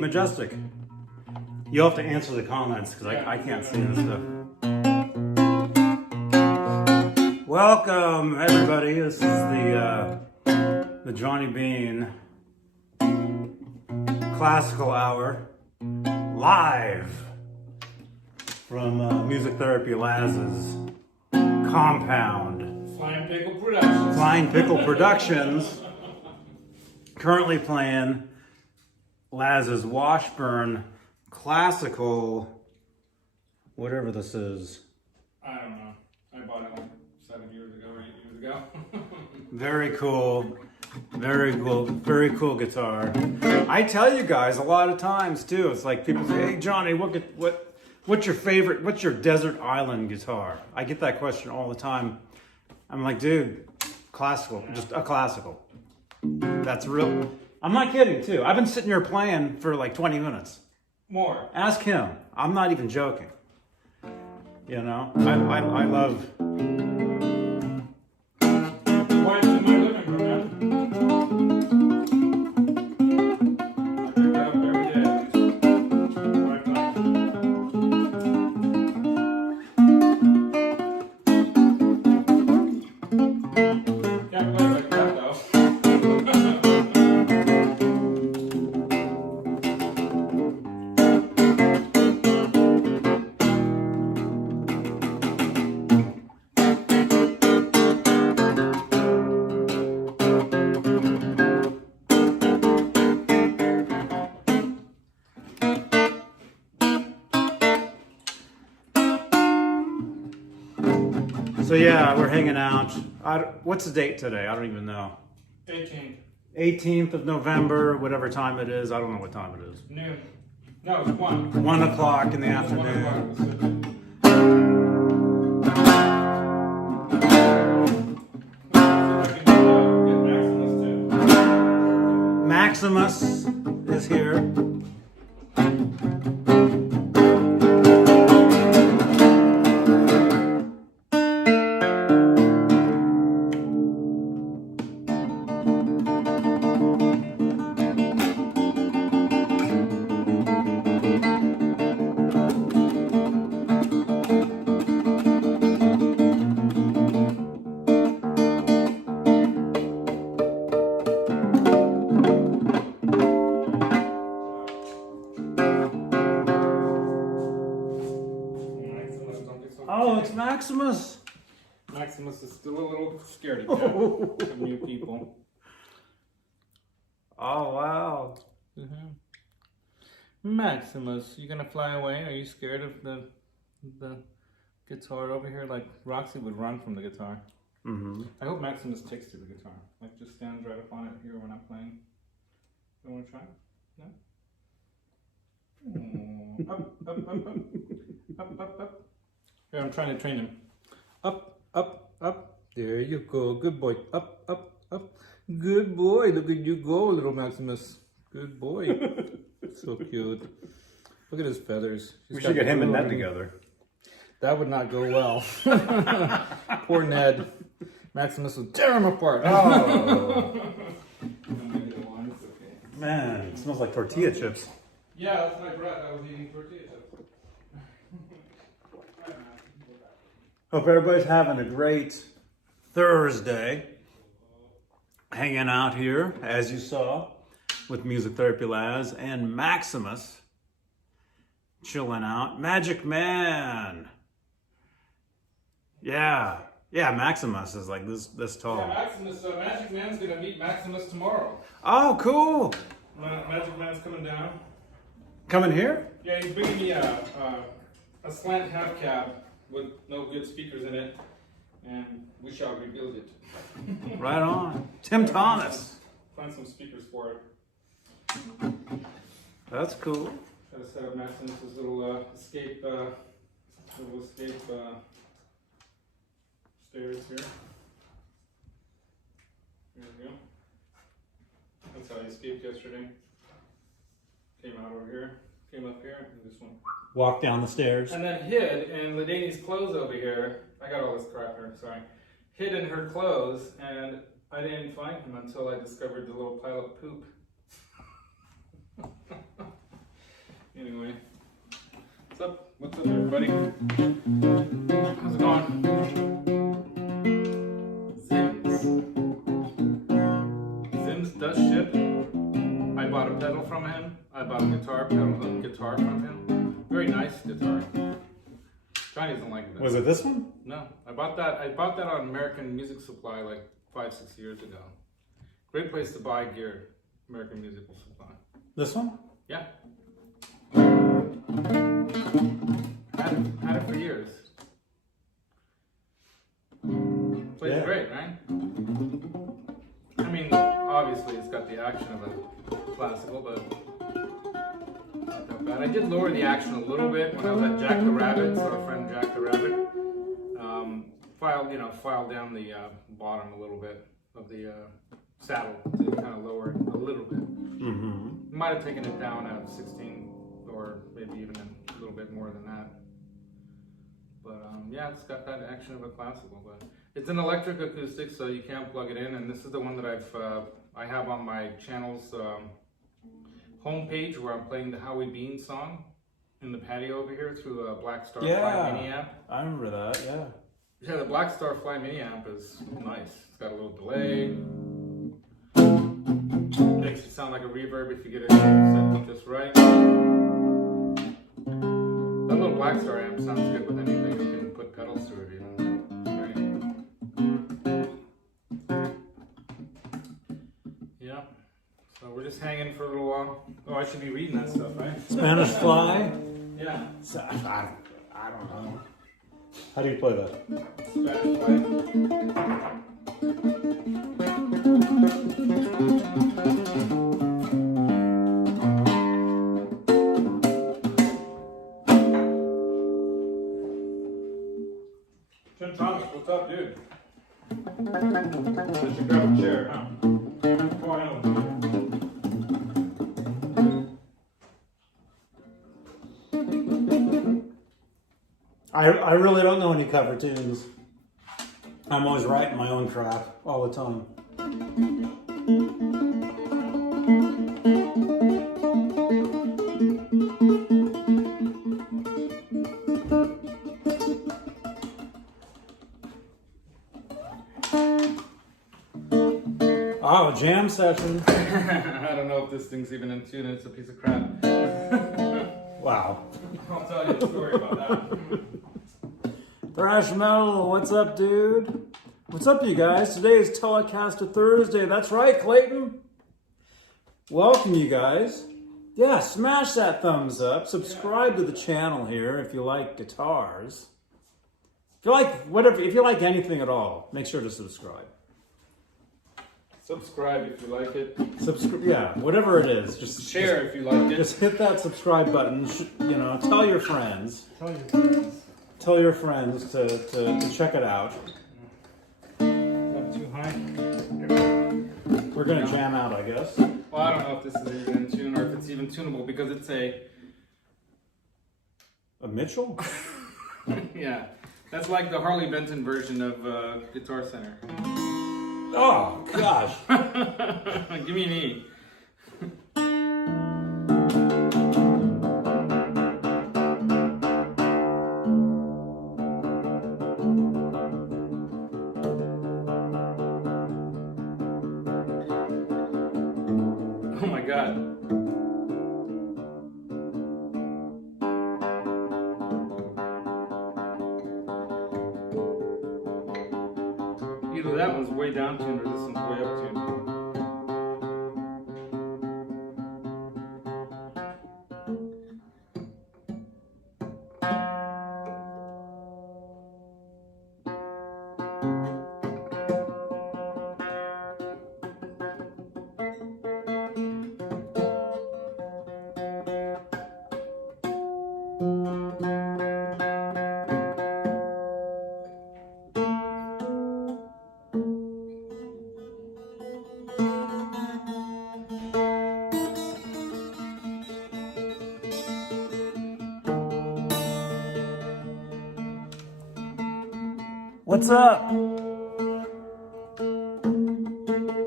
Majestic. You'll have to answer the comments because I can't see this stuff. Welcome, everybody. This is the Johnnybeane Classical Hour live from Music Therapy Laz's compound. Flying Pickle Productions. Flying Pickle Productions. Currently playing Laz's Washburn Classical, whatever this is. I don't know. I bought it like 7 years ago or 8 years ago. Very cool. Very cool. Very cool guitar. I tell you guys a lot of times too. It's like people say, "Hey Johnny, what's your favorite? What's your desert island guitar?" I get that question all the time. I'm like, dude, classical, just a classical. That's real. I'm not kidding too. I've been sitting here playing for like 20 minutes. More. Ask him. I'm not even joking. You know, I love. Why is it in my living room, man? I pick that up every day at least. Right back. Can't play like that though. So yeah, we're hanging out. What's the date today? I don't even know. 18th. 18th of November, whatever time it is. I don't know what time it is. Noon. No, it's 1. 1 o'clock in the It was 1 afternoon. o'clock. Maximus is here. Oh, it's Maximus. Maximus is still a little scared of new people. Oh, wow. Maximus, you gonna fly away? Are you scared of the guitar over here? Like Roxy would run from the guitar. Mm-hmm. I hope Maximus takes to the guitar. Like just stands right up on it here when I'm playing. You wanna try? No? Oh, up, up, up, up, up, up, up. Here, I'm trying to train him. Up, up, up. There you go. Good boy. Up, up, up. Good boy. Look at you go, little Maximus. Good boy. So cute. Look at his feathers. We should get him and Ned together. That would not go well. Poor Ned. Maximus would tear him apart. Oh. Man, it smells like tortilla chips. Yeah, that's my breath. I was eating tortilla chips. Hope everybody's having a great Thursday. Hanging out here, as you saw, with Music Therapy Laz and Maximus. Chilling out. Magic Man. Yeah. Yeah, Maximus is like this tall. Yeah, Maximus. Magic Man's gonna meet Maximus tomorrow. Oh, cool. Magic Man's coming down. Coming here? Yeah, he's bringing me a slant half cab with no good speakers in it, and we shall rebuild it. Right on. Tim Thomas. Find some speakers for it. That's cool. Try to set up Maximus' little escape stairs here. There we go. That's how he escaped yesterday. Came out over here, came up here, and just went. Walk down the stairs. And then hid in Ladani's clothes over here. I got all this crap here, sorry. Hid in her clothes, and I didn't find him until I discovered the little pile of poop. Anyway, what's up? What's up, everybody? How's it going? Zims does ship. I bought a pedal from him. I bought a guitar from him. Very nice guitar. Johnny doesn't like that. Was it this one? No, I bought that on American Music Supply like 5-6 years ago. Great place to buy gear, American Musical Supply. This one? Yeah. Had it for years. Plays great, right? I mean, obviously it's got the action of a classical, but not that bad. I did lower the action a little bit when I was at Jack the Rabbit, so our friend Jack the Rabbit filed down the bottom a little bit of the saddle to kind of lower it a little bit. Mm-hmm. Might have taken it down at 16 or maybe even a little bit more than that. But yeah, it's got that action of a classical, but it's an electric acoustic, so you can't plug it in. And this is the one that I have on my channel's homepage, where I'm playing the Johnnybeane song in the patio over here through a Black Star Fly Mini amp. I remember that. Yeah. Yeah, the Black Star Fly Mini amp is nice. It's got a little delay. Makes it sound like a reverb if you get it set just right. That little Black Star amp sounds good with anything. You can put pedals through it, Right? Yeah. So we're just hanging for a little while. Oh, I should be reading that stuff, right? Spanish Fly? Yeah. I don't know. How do you play that? Spanish Fly. Thomas, what's up, dude? Let's grab a chair, huh? Oh, I know. I really don't know any cover tunes. I'm always writing my own crap all the time. Oh, jam session. I don't know if this thing's even in tune. It's a piece of crap. Wow. I'll tell you a story about that. Thrash Metal, what's up, dude? What's up, you guys? Today is Telecaster Thursday. That's right, Clayton. Welcome, you guys. Yeah, smash that thumbs up. Subscribe to the channel here if you like guitars. If you like whatever, if you like anything at all, make sure to subscribe. Subscribe if you like it. Yeah, whatever it is, just share if you like it. Just hit that subscribe button. Tell your friends. Tell your friends to check it out. Not too high. We're gonna jam out, I guess. Well, I don't know if this is even in tune or if it's even tunable because it's a Mitchell? yeah. That's like the Harley Benton version of Guitar Center. Oh gosh. Give me an E. Oh my God. Either that one's way down tuned or this one's way up tuned. What's up?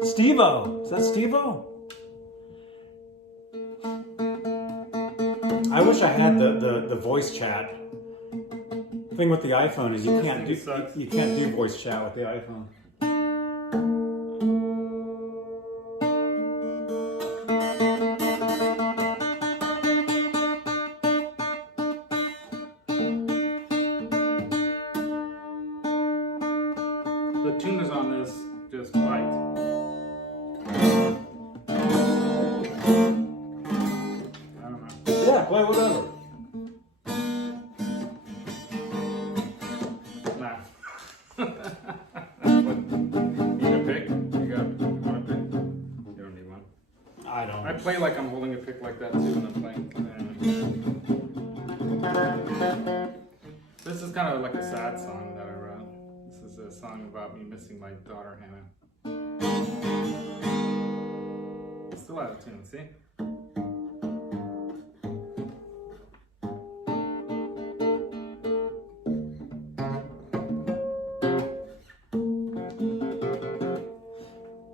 Steve-O. Is that Steve-O? I wish I had the voice chat. The thing with the iPhone is you can't do voice chat with the iPhone. The tuners on this just bite. I don't know. Yeah, play whatever. Nah. Need a pick? You want a pick? You don't need one. I don't. I play like I'm holding a pick like that too when I'm playing. This is kind of like a sad song that I wrote. This is a song about me missing my daughter Hannah. Still out of tune, see?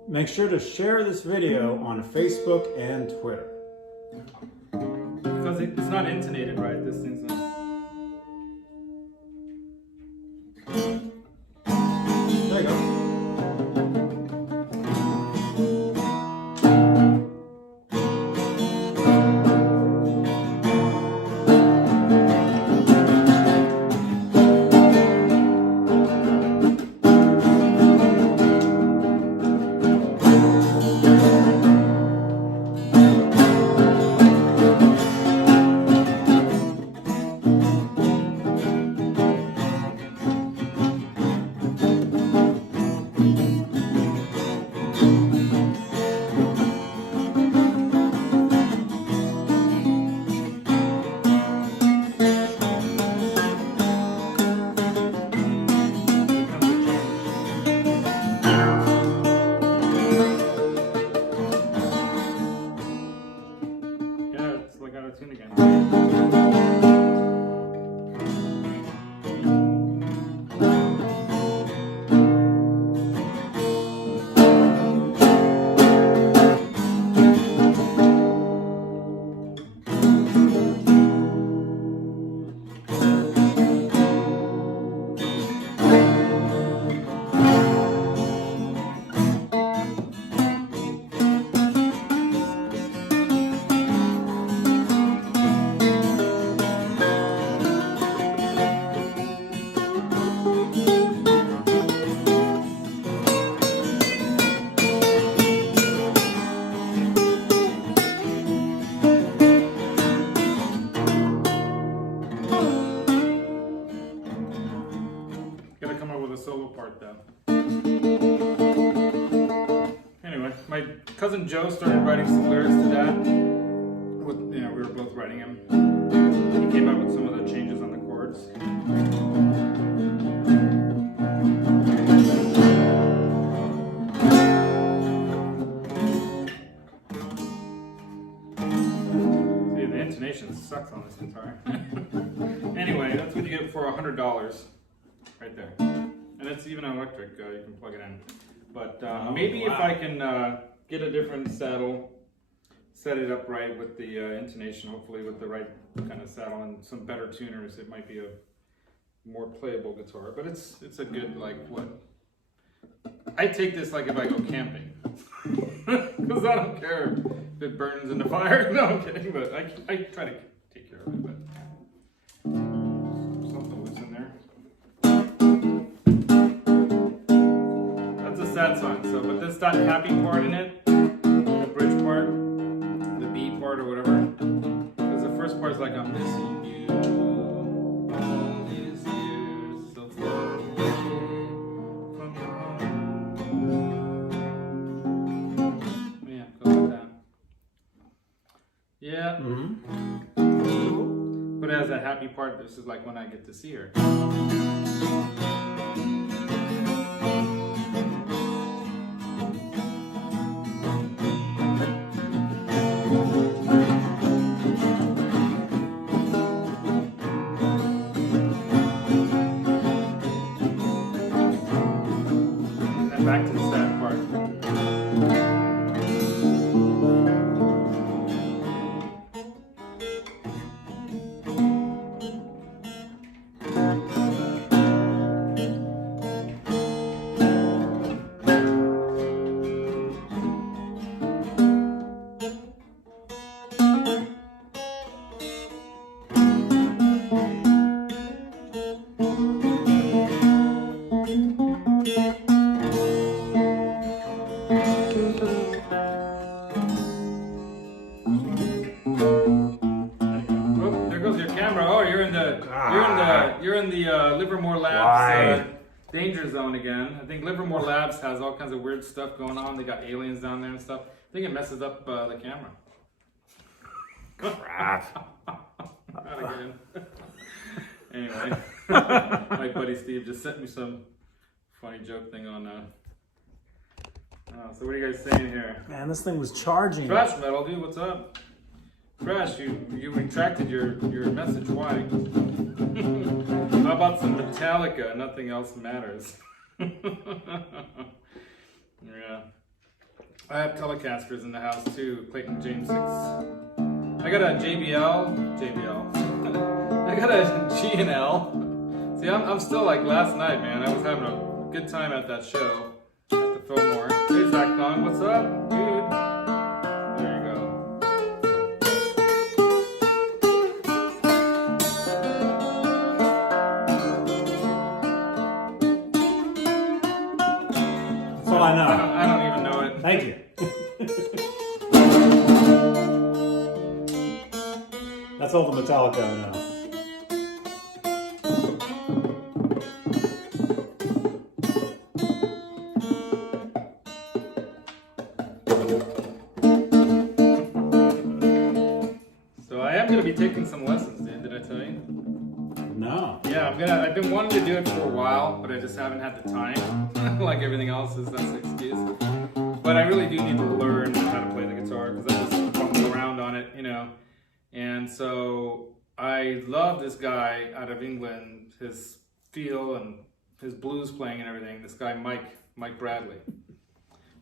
Make sure to share this video on Facebook and Twitter. Because it's not intonated right, this thing's not. There you go. Solo part though. Anyway, my cousin Joe started writing some lyrics to that. We were both writing them. He came up with some of the changes on the chords. See, the intonation sucks on this guitar. Anyway, that's what you get for $100 right there. And it's even electric, you can plug it in. But maybe if I can get a different saddle, set it up right with the intonation, hopefully with the right kind of saddle and some better tuners, it might be a more playable guitar. But it's a good, like, what? I take this like if I go camping. Because I don't care if it burns in the fire. No, I'm kidding, but I try to take care of it. But something loose in there. Sad song, so but there's that happy part in it, the bridge part, the B part or whatever. Because the first part's like I'm missing you all these years, so far away from home. Yeah, go like that. Yeah. Mm-hmm. But it has that happy part. This is like when I get to see her. Back to the sad part. you're in the Livermore Labs danger zone again. I think Livermore Labs has all kinds of weird stuff going on. They got aliens down there and stuff. I think it messes up the camera. Crap. Not again. Anyway, my buddy Steve just sent me some funny joke thing on. So what are you guys saying here? Man, this thing was charging. Trash metal, dude. What's up? Trash, you retracted your message. Why? How about some Metallica? Nothing else matters. Yeah. I have Telecasters in the house too. Clayton James 6. I got a JBL. I got a G&L. See, I'm still like last night, man. I was having a good time at that show at the Fillmore. Hey, Zach Kong, what's up, dude? There you go. That's all I know. I don't even know it. Thank you. That's all the Metallica I know. So I am going to be taking some lessons, dude. Did I tell you? No. Yeah, I've been wanting to do it for a while, but I just haven't had the time. Like everything else that's the excuse. But I really do need to learn how to play the guitar because I just fumble around on it, you know. And so I love this guy out of England, his feel and his blues playing and everything. This guy Mike Bradley.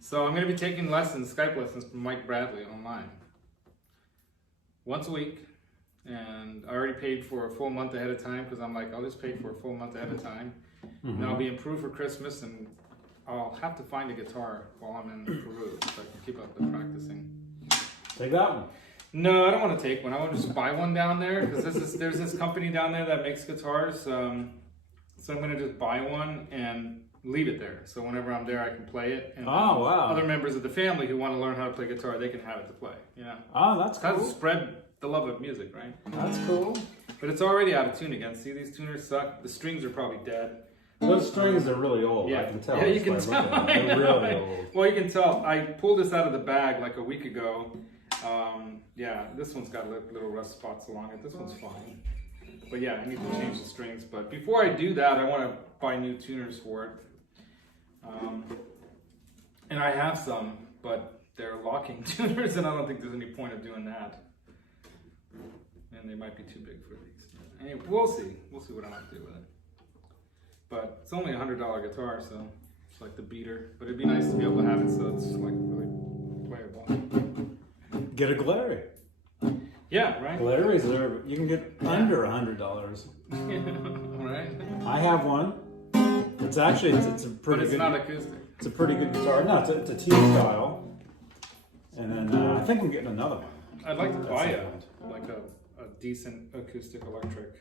So I'm going to be taking lessons, Skype lessons from Mike Bradley online. Once a week. And I already paid for a full month ahead of time because I'm like, I'll just pay for a full month ahead of time. And I'll be in Peru for Christmas and I'll have to find a guitar while I'm in Peru so I can keep up the practicing. Take that one. No, I don't want to take one. I want to just buy one down there because there's this company down there that makes guitars. So I'm going to just buy one and leave it there. So whenever I'm there, I can play it. And Oh, wow. other members of the family who want to learn how to play guitar, they can have it to play. You know? Oh, that's How to cool. spread the love of music, right? That's cool. But it's already out of tune again. See, these tuners suck. The strings are probably dead. Those strings are really old. Yeah. I can tell. Yeah, you just can by tell. looking at them. They're really old. Well, you can tell. I pulled this out of the bag like a week ago. Yeah, this one's got little rust spots along it. This one's fine. But yeah, I need to change the strings. But before I do that, I want to buy new tuners for it. And I have some, but they're locking tuners, and I don't think there's any point of doing that. And they might be too big for these. Anyway, we'll see. We'll see what I might do with it. But it's only a $100 guitar, so it's like the beater. But it'd be nice to be able to have it so it's like really playable. Get a Glary. Yeah, right? Glaries are, you can get under $100. Right? I have one. It's actually, it's a But pretty it's good. not acoustic. It's a pretty good guitar. No, it's a T style. And then I think I'm getting another one. I'd like to buy That's a decent acoustic electric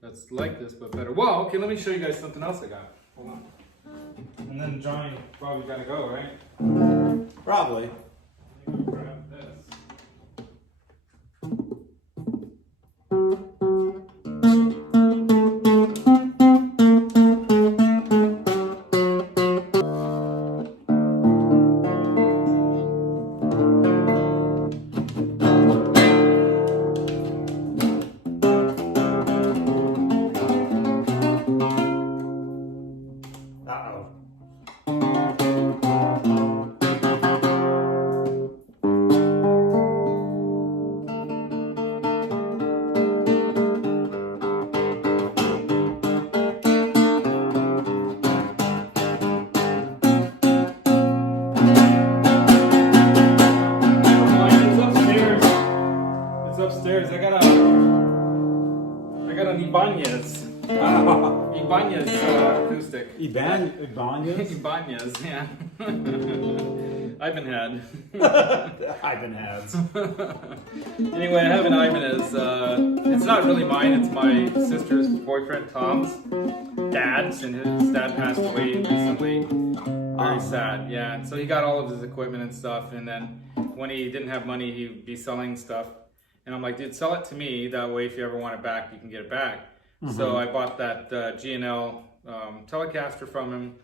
that's like this but better. Well, okay, let me show you guys something else I got. Hold on. And then Johnny probably gotta go, right? Probably. Let me grab this. Upstairs, I got an Ibanez. Ibanez acoustic. Ibanez? Ibanez, yeah. Ibanez. Ibanez. Anyway, I have an Ibanez. It's not really mine, it's my sister's boyfriend Tom's dad's, and his dad passed away recently. Very sad, yeah. And so he got all of his equipment and stuff, and then when he didn't have money, he'd be selling stuff. And I'm like, dude, sell it to me. That way, if you ever want it back, you can get it back. So I bought that G&L Telecaster from him,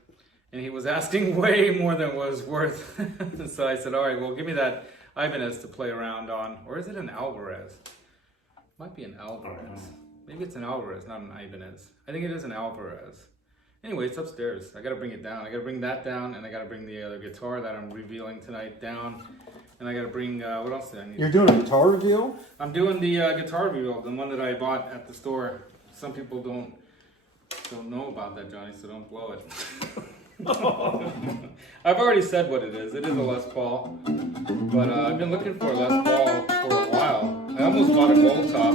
and he was asking way more than it was worth. So I said, all right, well, give me that Ibanez to play around on. Or is it an Alvarez? Might be an Alvarez. Maybe it's an Alvarez, not an Ibanez. I think it is an Alvarez. Anyway, it's upstairs. I gotta bring it down. I gotta bring that down, and I gotta bring the other guitar that I'm revealing tonight down. And I gotta bring, what else did I need? You're doing a guitar reveal? I'm doing the guitar reveal, the one that I bought at the store. Some people don't know about that, Johnny, so don't blow it. I've already said what it is. It is a Les Paul, but I've been looking for a Les Paul for a while. I almost bought a gold top.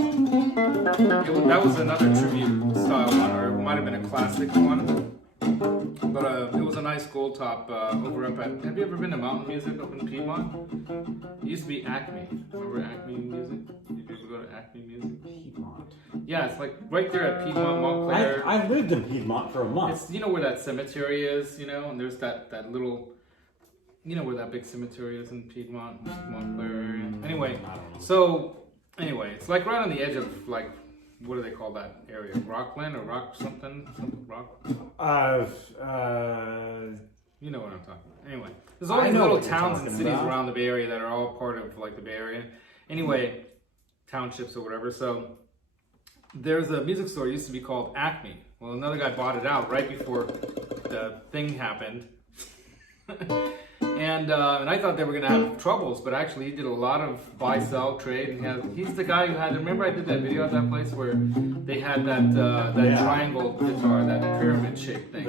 That was another tribute style one, or it might have been a classic one. But it was a nice gold top over up at. Have you ever been to Mountain Music up in Piedmont? It used to be Acme. Remember Acme Music? Did you ever go to Acme Music? Piedmont. Yeah, it's like right there at Piedmont, Montclair. I lived in Piedmont for a month. It's, you know where that cemetery is, you know, and there's that little, you know where that big cemetery is in Piedmont, Montclair area. Anyway, anyway, it's like right on the edge of like, what do they call that area? Rockland or rock something rock? You know what I'm talking about. Anyway, there's all these little towns and cities around the Bay Area that are all part of like the Bay Area. Anyway, townships or whatever. So there's a music store, it used to be called Acme. Well, another guy bought it out right before the thing happened. And I thought they were going to have troubles, but actually he did a lot of buy-sell trade. And he's the guy who had, remember I did that video at that place where they had that triangle guitar, that pyramid-shaped thing.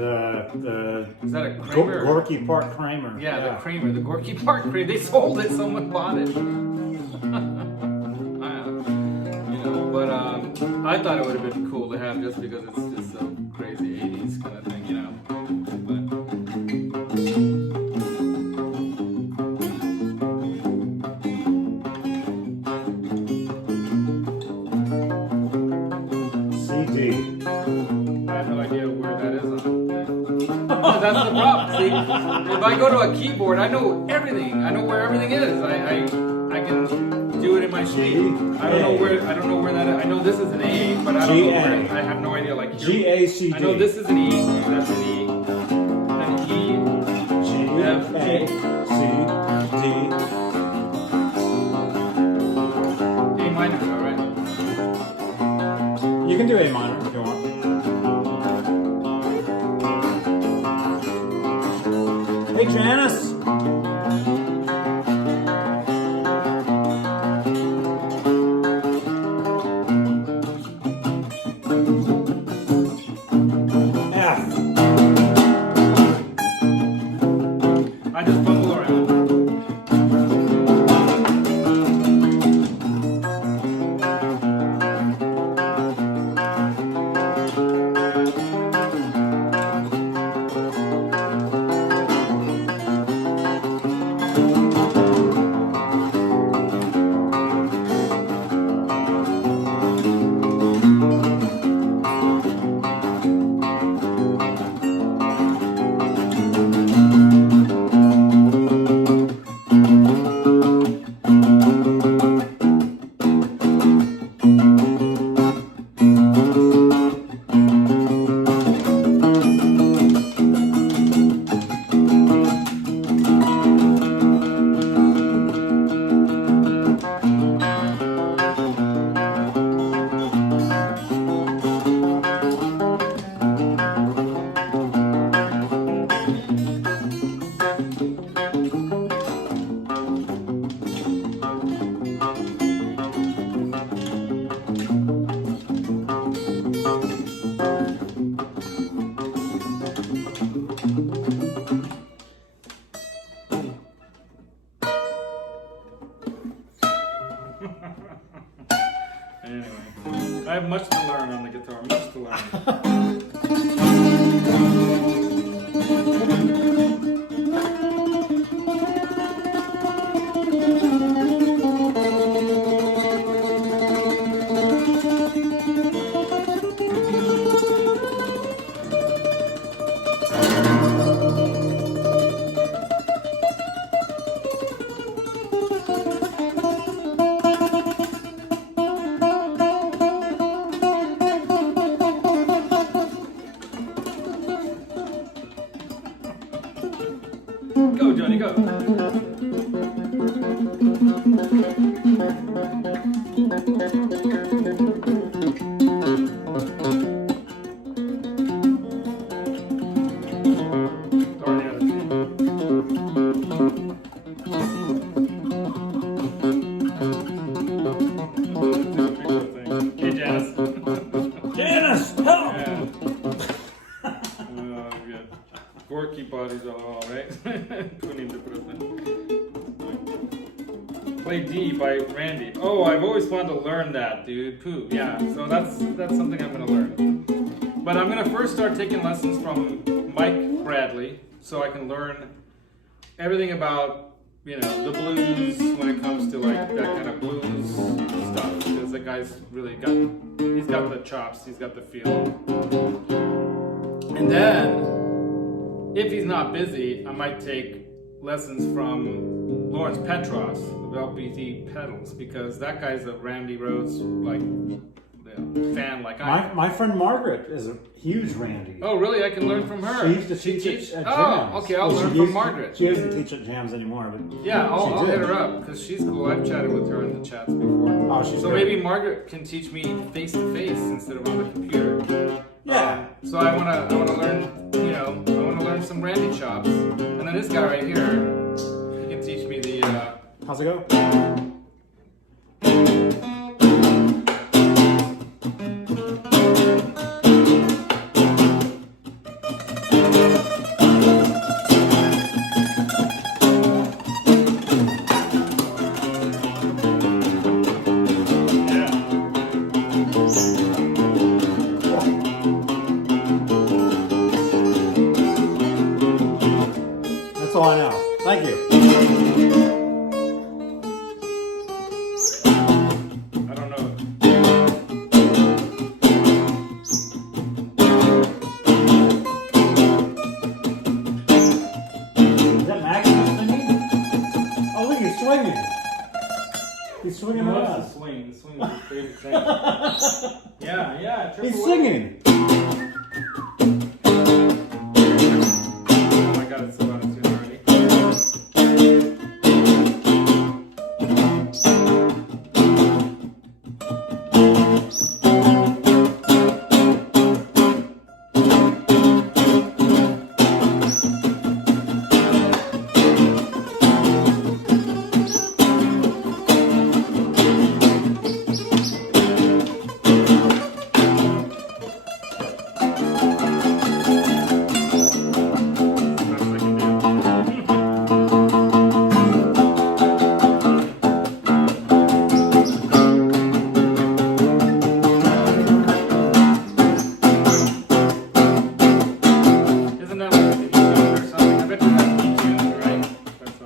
Is that a Kramer? Gorky Park Kramer. Yeah, the Kramer, the Gorky Park Kramer. They sold it, someone bought it. But I thought it would have been cool to have just because it's just so crazy 80s kind of thing, you know. CD. I have no idea where that is on it. That's the problem. See, if I go to a keyboard, I know everything. I know where everything is. I can do it in my sleep. I don't know where that is. I know this is an A, but I don't know where. I have no idea. Like G-A-C-D. I know this is an E. That's an E. An E. G F A C D. A minor, all right. You can do A minor if you want. Hey Janice. I just fumble around. Anyway, I have much to learn on the guitar, much to learn. Go, Johnny, go. Hey, Janice. Janice, help! Yeah. Good. Gorky bodies are all right. Play D by Randy. Oh, I've always wanted to learn that, dude. Pooh. Yeah. So that's something I'm gonna learn. But I'm gonna first start taking lessons from Mike Bradley, so I can learn everything about, you know, the blues when it comes to like that kind of blues stuff. Because the guy's really he's got the chops, he's got the feel. And then, if he's not busy, I might take lessons from Lawrence Petros of LBT pedals, because that guy's a Randy Rhoads fan like I am. My friend Margaret is a huge Randy. Oh, really? I can learn from her. She used to teach at jams. Oh, okay. I'll learn from Margaret. She doesn't teach at jams anymore, but Yeah, I'll did. hit her up because she's cool. I've chatted with her in the chats before. Oh, she's so great. maybe Margaret can teach me face to face instead of on the computer. Yeah. So I wanna learn. You know, I wanna learn some Randy chops, and then this guy right here, he can teach me the. How's it go? That's all I know. Thank you. I don't know. Is that Maximus singing? Oh, look, he's swinging. He's swinging He around. loves to swing. The swing is his favorite thing. Yeah. He's triple singing. Oh my God, it's so out of tune already. Isn't that like an E-tune or something? I bet you have E-tunes, right? That's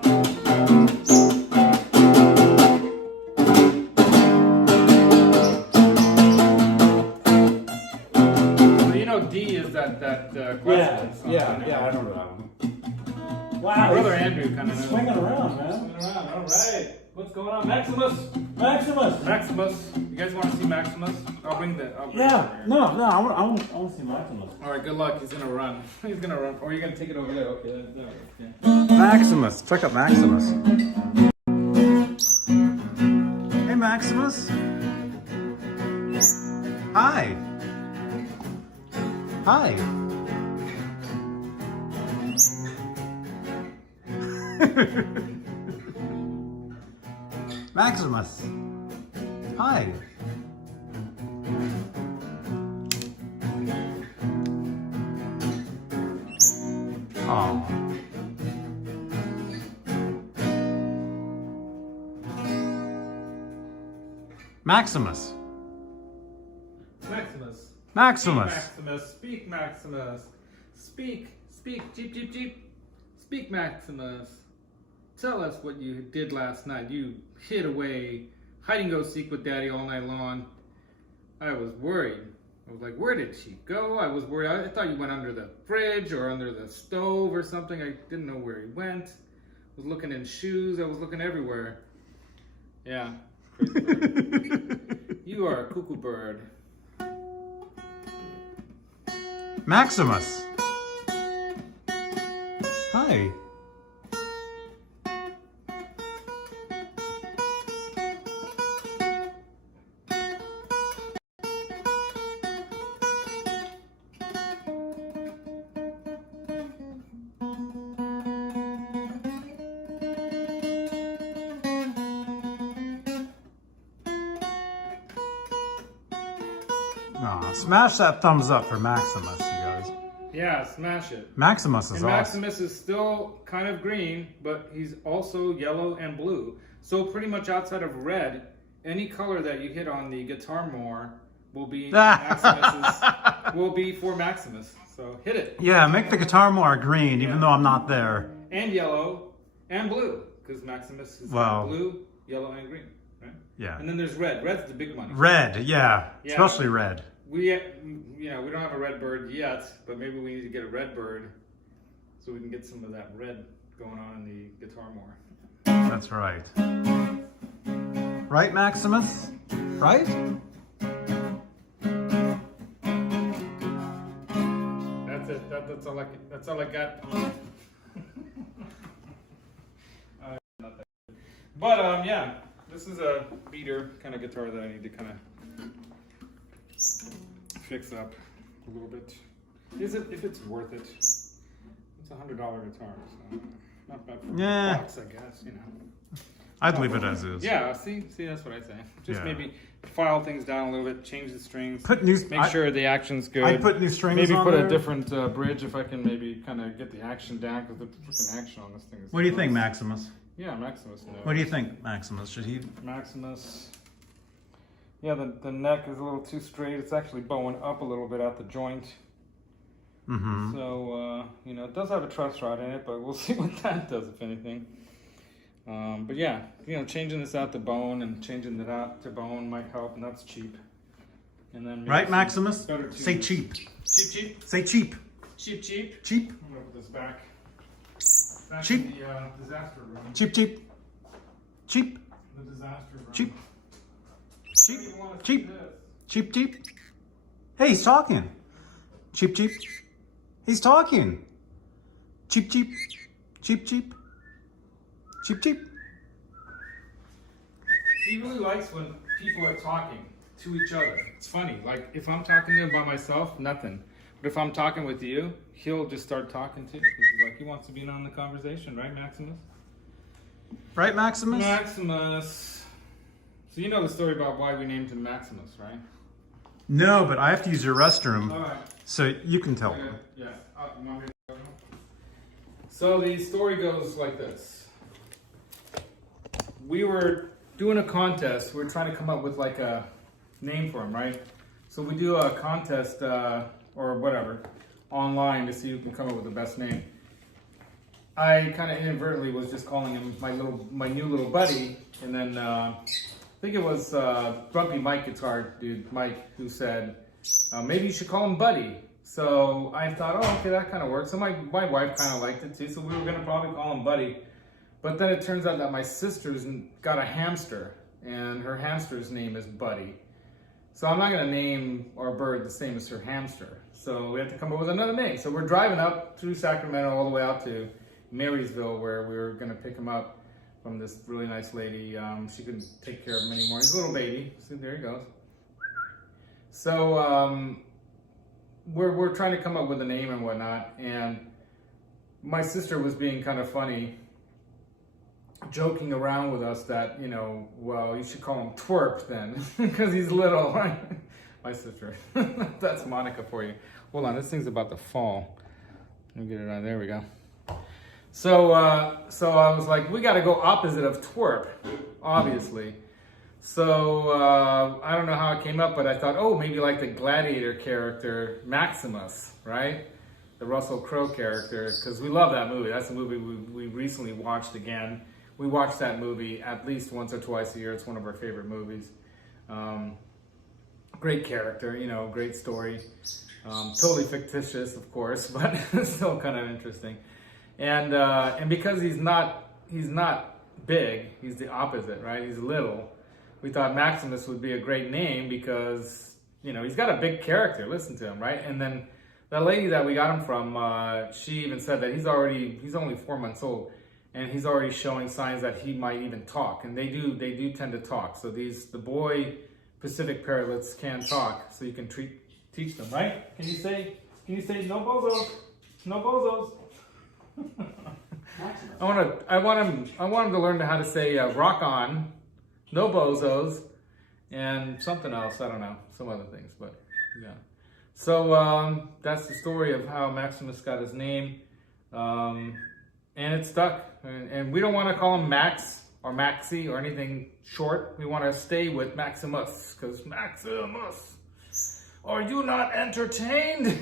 well, you know, D is that question song. Yeah, I remember that one. Wow, My brother he's Andrew kind of swinging around, man. Swinging around. All right. What's going on, Maximus? Maximus. Maximus. You guys want to see Maximus? I'll bring the. Yeah, no, I want to see Maximus. All right. Good luck. He's gonna run. He's gonna run. Or you're gonna take it over there. Okay. Yeah. Maximus, check out Maximus. Hey, Maximus. Hi. Hi. Maximus. Hi. Oh. Maximus. Maximus. Maximus. Maximus. Speak, Maximus. Speak. Speak. Jeep, jeep, jeep. Speak, Maximus. Tell us what you did last night. You hid away, hide and go seek with Daddy all night long. I was worried. I was like, where did she go? I was worried. I thought you went under the fridge or under the stove or something. I didn't know where he went. I was looking in shoes. I was looking everywhere. Yeah. Crazy bird. You are a cuckoo bird. Maximus. Hi. Aw, smash that thumbs up for Maximus, you guys. Yeah, smash it. Maximus is And awesome. Maximus is still kind of green, but he's also yellow and blue. So pretty much outside of red, any color that you hit on the guitar more will be Maximus's, will be for Maximus. So hit it. Yeah, make the guitar more green, even though I'm not there. And yellow and blue, because Maximus is Wow. blue, yellow, and green, right? Yeah. And then there's red. Red's the big money. Red, yeah. Especially red. We don't have a red bird yet, but maybe we need to get a red bird so we can get some of that red going on in the guitar more. That's right. Right, Maximus? Right? That's it. That's all I got. But yeah, this is a beater kind of guitar that I need to kind of fix up a little bit. If it's worth it? It's $100 guitar, so not bad for Yeah. a box, I guess. You know. I'd leave it as is. Yeah. See, that's what I say. Just Yeah. maybe file things down a little bit, change the strings, Put new. make sure the action's good. I'd put new strings Maybe on put there. a different bridge if I can maybe kind of get the action down, because the freaking action on this thing is. What do you think, nuts. Maximus? Yeah, Maximus knows. What do you think, Maximus? Should he? Maximus. Yeah, the neck is a little too straight. It's actually bowing up a little bit at the joint. Mm-hmm. So, you know, it does have a truss rod in it, but we'll see what that does, if anything. But yeah, you know, changing this out to bone and changing it out to bone might help, and that's cheap. And then maybe Right, some Maximus? better Say tuners. cheap. Cheap. Say cheap. Cheap. Cheap. I'm gonna put this back. Back Cheap. in the disaster room. Cheap. Cheap. Cheap. The disaster room. Cheap. I don't even wanna see Cheap. this. Cheap. Cheap. Hey, he's talking. Cheap. Cheap. He's talking. Cheap. Cheap. Cheap. Cheap. Cheap. Cheap. He really likes when people are talking to each other. It's funny. Like, if I'm talking to him by myself, nothing. But if I'm talking with you, he'll just start talking too. He's like, he wants to be in on the conversation, right, Maximus? Right, Maximus? Maximus. So you know the story about why we named him Maximus, right? No, but I have to use your restroom, All right. so you can tell Okay. them. Yeah. You want me to go? So the story goes like this. We were doing a contest. We were trying to come up with like a name for him, right? So we do a contest or whatever online to see who can come up with the best name. I kind of inadvertently was just calling him my new little buddy, and then I think it was Grumpy Mike guitar dude Mike who said maybe you should call him Buddy. So I thought, oh, okay, that kind of works. So my wife kind of liked it too, so we were gonna probably call him Buddy. But then it turns out that my sister's got a hamster, and her hamster's name is Buddy. So I'm not gonna name our bird the same as her hamster. So we have to come up with another name. So we're driving up through Sacramento all the way out to Marysville, where we were gonna pick him up from this really nice lady. She couldn't take care of him anymore. He's a little baby. See, there he goes. So we're trying to come up with a name and whatnot, and my sister was being kind of funny, joking around with us that, you know, well, you should call him Twerp then, because he's little, right? My sister. That's Monica for you. Hold on, this thing's about to fall. Let me get it on. There we go. So I was like, we got to go opposite of Twerp, obviously. So I don't know how it came up, but I thought, oh, maybe like the Gladiator character Maximus, right? The Russell Crowe character, because we love that movie. That's a movie we recently watched again. We watch that movie at least once or twice a year. It's one of our favorite movies. Great character, you know, great story. Totally fictitious, of course, but still kind of interesting. And because he's not big, he's the opposite, right? He's little. We thought Maximus would be a great name because, you know, he's got a big character. Listen to him, right? And then the lady that we got him from, she even said that he's only 4 months old, and he's already showing signs that he might even talk. And they do tend to talk. So the boy Pacific parrotlets can talk, so you can teach them, right? Can you say no bozos, no bozos? I want him to learn how to say rock on, no bozos, and something else. I don't know, some other things, but Yeah. So that's the story of how Maximus got his name, and it stuck. And we don't want to call him Max or Maxi or anything short. We want to stay with Maximus, because Maximus, are you not entertained?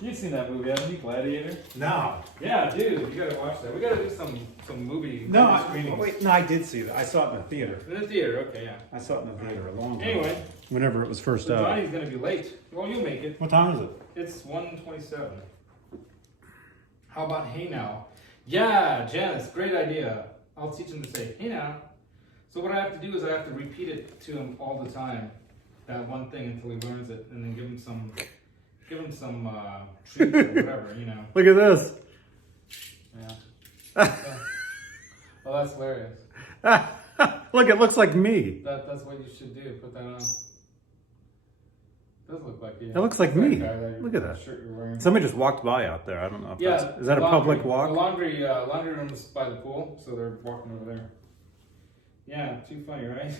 You've seen that movie, haven't you, Gladiator? No. Yeah, dude, you gotta watch that. We gotta do some movie. No, screenings. wait, no, I did see that. I saw it in the theater. In the theater, okay, yeah. I saw it in the theater a long time. Anyway, Whenever it was first so out. Johnny's gonna be late. Well, you make it. What time is it? It's 1:27. How about hey now? Yeah, Janice, great idea. I'll teach him to say hey now. So what I have to do is I have to repeat it to him all the time, that one thing, until he learns it, and then give him some treats or whatever, you know. Look at this. Yeah. Well, that's hilarious. Look, it looks like me. That's what you should do. Put that on. It does look like you. It looks like me. Look Look at that. Shirt you're wearing. Somebody just walked by out there. I don't know if Yeah, that's... Is that a laundry, public walk? The laundry room's by the pool, so they're walking over there. Yeah, too funny, right?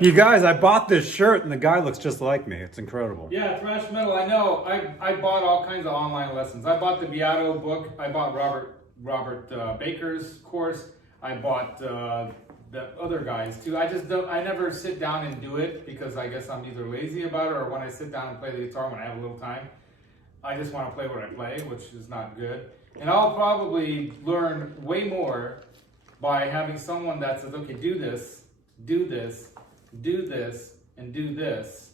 You guys, I bought this shirt and the guy looks just like me. It's incredible. Yeah, thrash metal. I know. I bought all kinds of online lessons. I bought the Beato book. I bought Robert Baker's course. I bought the other guys too. I never sit down and do it, because I guess I'm either lazy about it, or when I sit down and play the guitar when I have a little time, I just want to play what I play, which is not good. And I'll probably learn way more by having someone that says, okay, do this, do this, do this, and do this.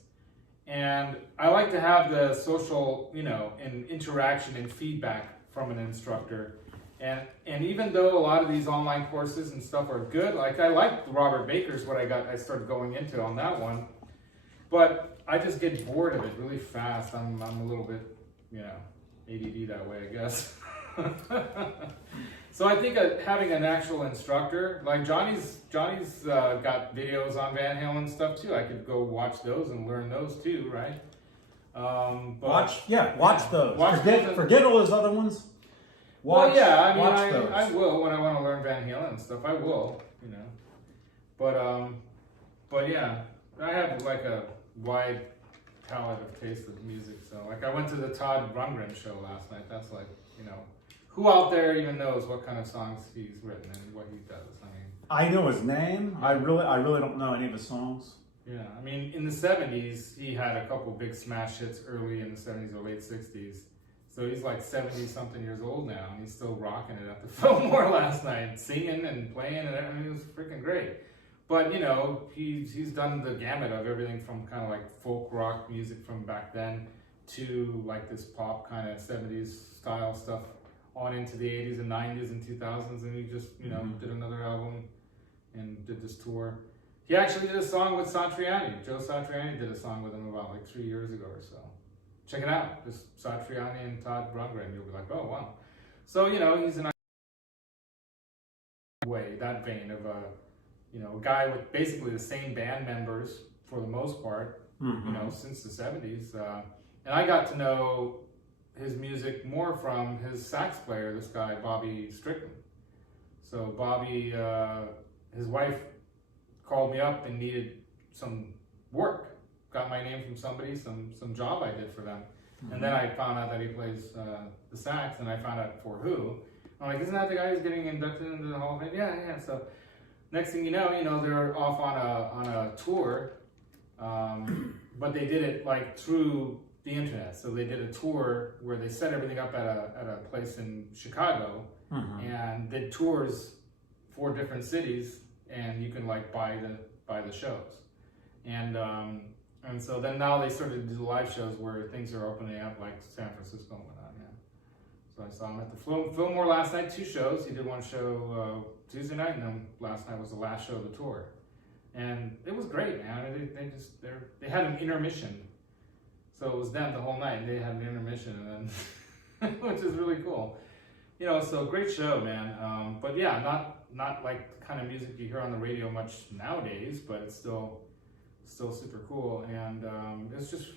And I like to have the social, and interaction and feedback from an instructor. And even though a lot of these online courses and stuff are good, like I like Robert Baker's, what I started going into on that one, but I just get bored of it really fast. I'm a little bit, ADD that way, I guess. So I think having an actual instructor, like Johnny's got videos on Van Halen stuff too. I could go watch those and learn those too, right? Watch those. Watch Forget all those other ones. Well, yeah, I mean, watch those. I will when I want to learn Van Halen and stuff. I will, But yeah, I have like a wide palette of taste of music. So like I went to the Todd Rundgren show last night. That's like, who out there even knows what kind of songs he's written and what he does? I mean, I know his name. I really don't know any of his songs. Yeah, I mean, in the 70s, he had a couple big smash hits early in the 70s or late 60s. So he's like 70-something years old now, and he's still rocking it at the Fillmore last night, singing and playing, and everything. It was freaking great. But, he's done the gamut of everything from kind of like folk rock music from back then to like this pop kind of 70s style stuff on into the 80s and 90s and 2000s, and he just, did another album and did this tour. He actually did a song with Satriani. Joe Satriani did a song with him about like 3 years ago or so. Check it out. Just Satriani and Todd Rundgren. You'll be like, oh, wow. So, he's in that vein of a guy with basically the same band members for the most part, since the 70s. And I got to know his music more from his sax player, this guy, Bobby Strickland. So Bobby, his wife called me up and needed some work. Got my name from somebody, some job I did for them. And then I found out that he plays the sax, and I found out for who. I'm like, isn't that the guy who's getting inducted into the Hall of Fame? Yeah. So next thing you know, they're off on a tour, but they did it like through the internet. So they did a tour where they set everything up at a place in Chicago, and did tours for different cities, and you can like buy the shows. And so then now they started to do live shows where things are opening up, like San Francisco and whatnot. Yeah. So I saw him at the Fillmore last night, 2 shows. He did one show Tuesday night, and then last night was the last show of the tour. And it was great, man. They had an intermission. So it was them the whole night, and they had an intermission, and then which is really cool. So great show, man. But yeah, not like the kind of music you hear on the radio much nowadays, but it's still super cool. And it's just,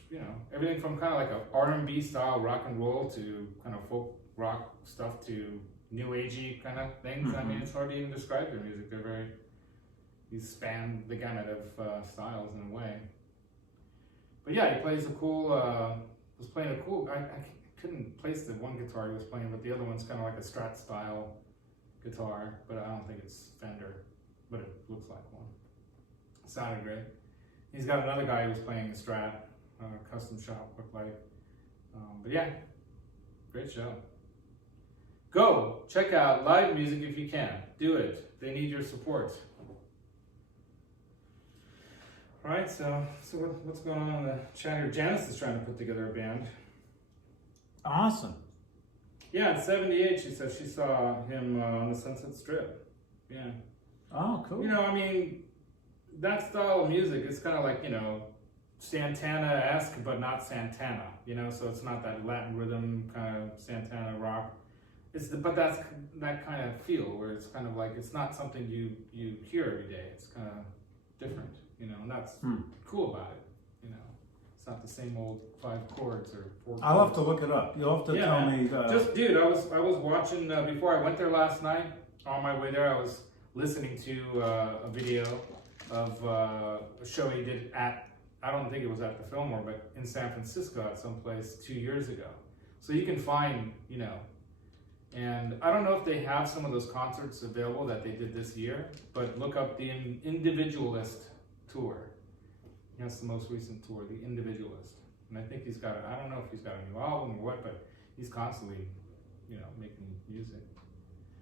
everything from kind of like a R&B style rock and roll to kind of folk rock stuff to new agey kind of things. I mean, it's hard to even describe their music. You span the gamut of styles in a way. But yeah, he plays a cool, was playing a cool, I couldn't place the one guitar he was playing, but the other one's kind of like a Strat style guitar, but I don't think it's Fender, but it looks like one. It sounded great. He's got another guy who's playing a Strat, custom shop looked like. But yeah, great show. Go check out live music if you can. Do it. They need your support. All right, so what's going on in the chat here? Janice is trying to put together a band. Awesome. Yeah, in '78, she said she saw him on the Sunset Strip. Yeah. Oh, cool. You know, I mean, that style of music is kind of like, you know, Santana-esque, but not Santana. You know, so it's not that Latin rhythm kind of Santana rock. But that's that kind of feel where it's kind of like it's not something you hear every day. It's kind of different, you know, and that's cool about it. You know, it's not the same old 5 chords or 4 chords. I'll have to look it up. You'll have to tell me. Just, dude, I was watching before I went there last night. On my way there, I was listening to a video of a show he did at, I don't think it was at the Fillmore, but in San Francisco at some place 2 years ago. So you can find, you know, and I don't know if they have some of those concerts available that they did this year, but look up the Individualist tour. That's the most recent tour, the Individualist. And I think he's got, I don't know if he's got a new album or what, but he's constantly, you know, making music.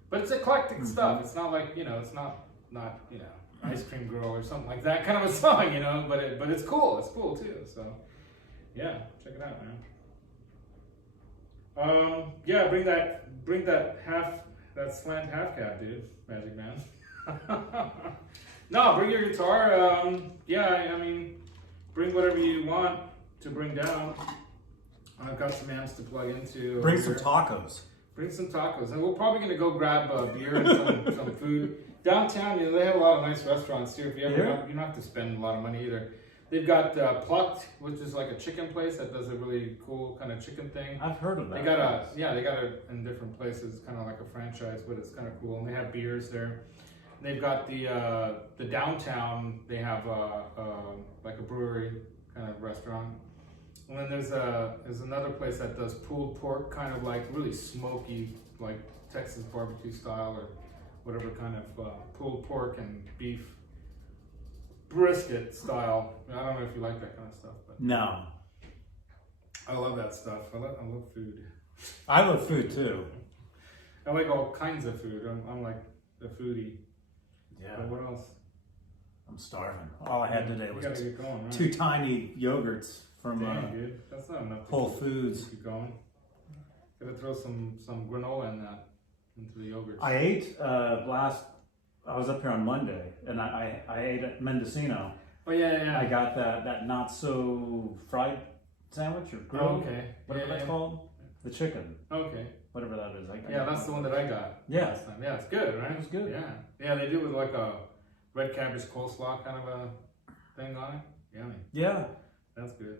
But it's eclectic stuff. It's not like, you know, it's not, you know, Ice Cream Girl or something like that kind of a song, you know, but it's cool. It's cool too. So yeah, check it out, man. Yeah, bring that slant half cap, dude, Magic Man. No, bring your guitar. Yeah, I mean, bring whatever you want to bring down. I've got some amps to plug into. Bring some tacos. Bring some tacos, and we're probably gonna go grab beer and some food downtown. You know, they have a lot of nice restaurants here. If you ever, you don't have to spend a lot of money either. They've got Plucked, which is like a chicken place that does a really cool kind of chicken thing. I've heard of that. They got it in different places, kind of like a franchise, but it's kind of cool. And they have beers there. They've got the downtown. They have like a brewery kind of restaurant. And then there's another place that does pulled pork, kind of like really smoky, like Texas barbecue style or whatever kind of pulled pork and beef. Brisket style. I don't know if you like that kind of stuff, but no. I love that stuff. I love food. I love food too. I like all kinds of food. I'm like a foodie. Yeah. But what else? I'm starving. All I had today was get going, right? 2 tiny yogurts from dude. That's not enough. Whole Foods. Keep going. Gotta throw some granola in that into the yogurt. I ate I was up here on Monday, and I ate at Mendocino. Oh yeah. I got that not so fried sandwich or grilled, whatever that's called, the chicken. Okay. Whatever that is. That's the one that I got. Yeah. Last time. Yeah, it's good, right? It was good. Yeah, they do it with like a red cabbage coleslaw kind of a thing on it. Yummy. Yeah. That's good.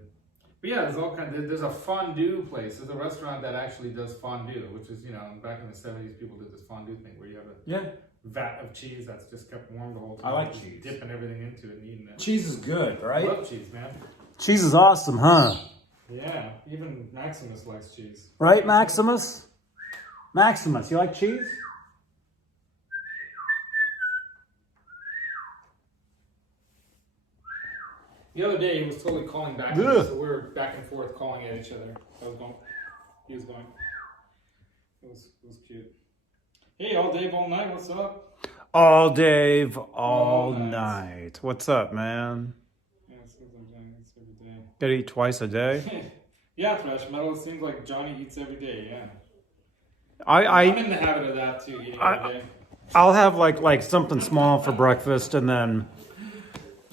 But yeah, there's a fondue place. There's a restaurant that actually does fondue, which is, you know, back in the 70s, people did this fondue thing where you have a vat of cheese that's just kept warm the whole time. I like cheese. Dipping everything into it and eating it. Cheese is good, right? I love cheese, man. Cheese is awesome, huh? Yeah, even Maximus likes cheese. Right, Maximus? Maximus, you like cheese? The other day, he was totally calling back at me, so we were back and forth calling at each other. He was going. It was cute. Hey, all Dave, all night, what's up? All Dave, all night. What's up, man? Yeah, it seems like Johnny eats every day. Gotta eat twice a day? Yeah, thrash metal, it seems like Johnny eats every day, yeah. I'm in the habit of that too, eating every day. I'll have like something small for breakfast, and then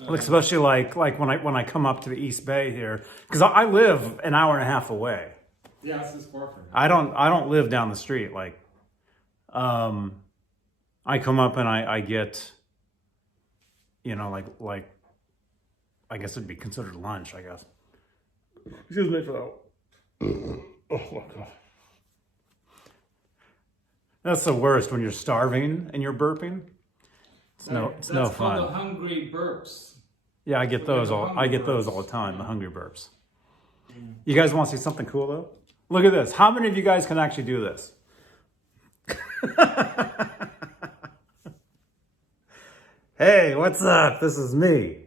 especially like when I come up to the East Bay here, because I live an hour and a half away. Yeah, this is far from me. I don't live down the street. Like, I come up and I get, you know, like I guess it'd be considered lunch, I guess. Excuse me for that. Oh my God. That's the worst when you're starving and you're burping. It's no fun. That's called the hungry burps. Yeah, I get those all. I get those all the time. The hungry burps. You guys want to see something cool though? Look at this. How many of you guys can actually do this? Hey, what's up? This is me.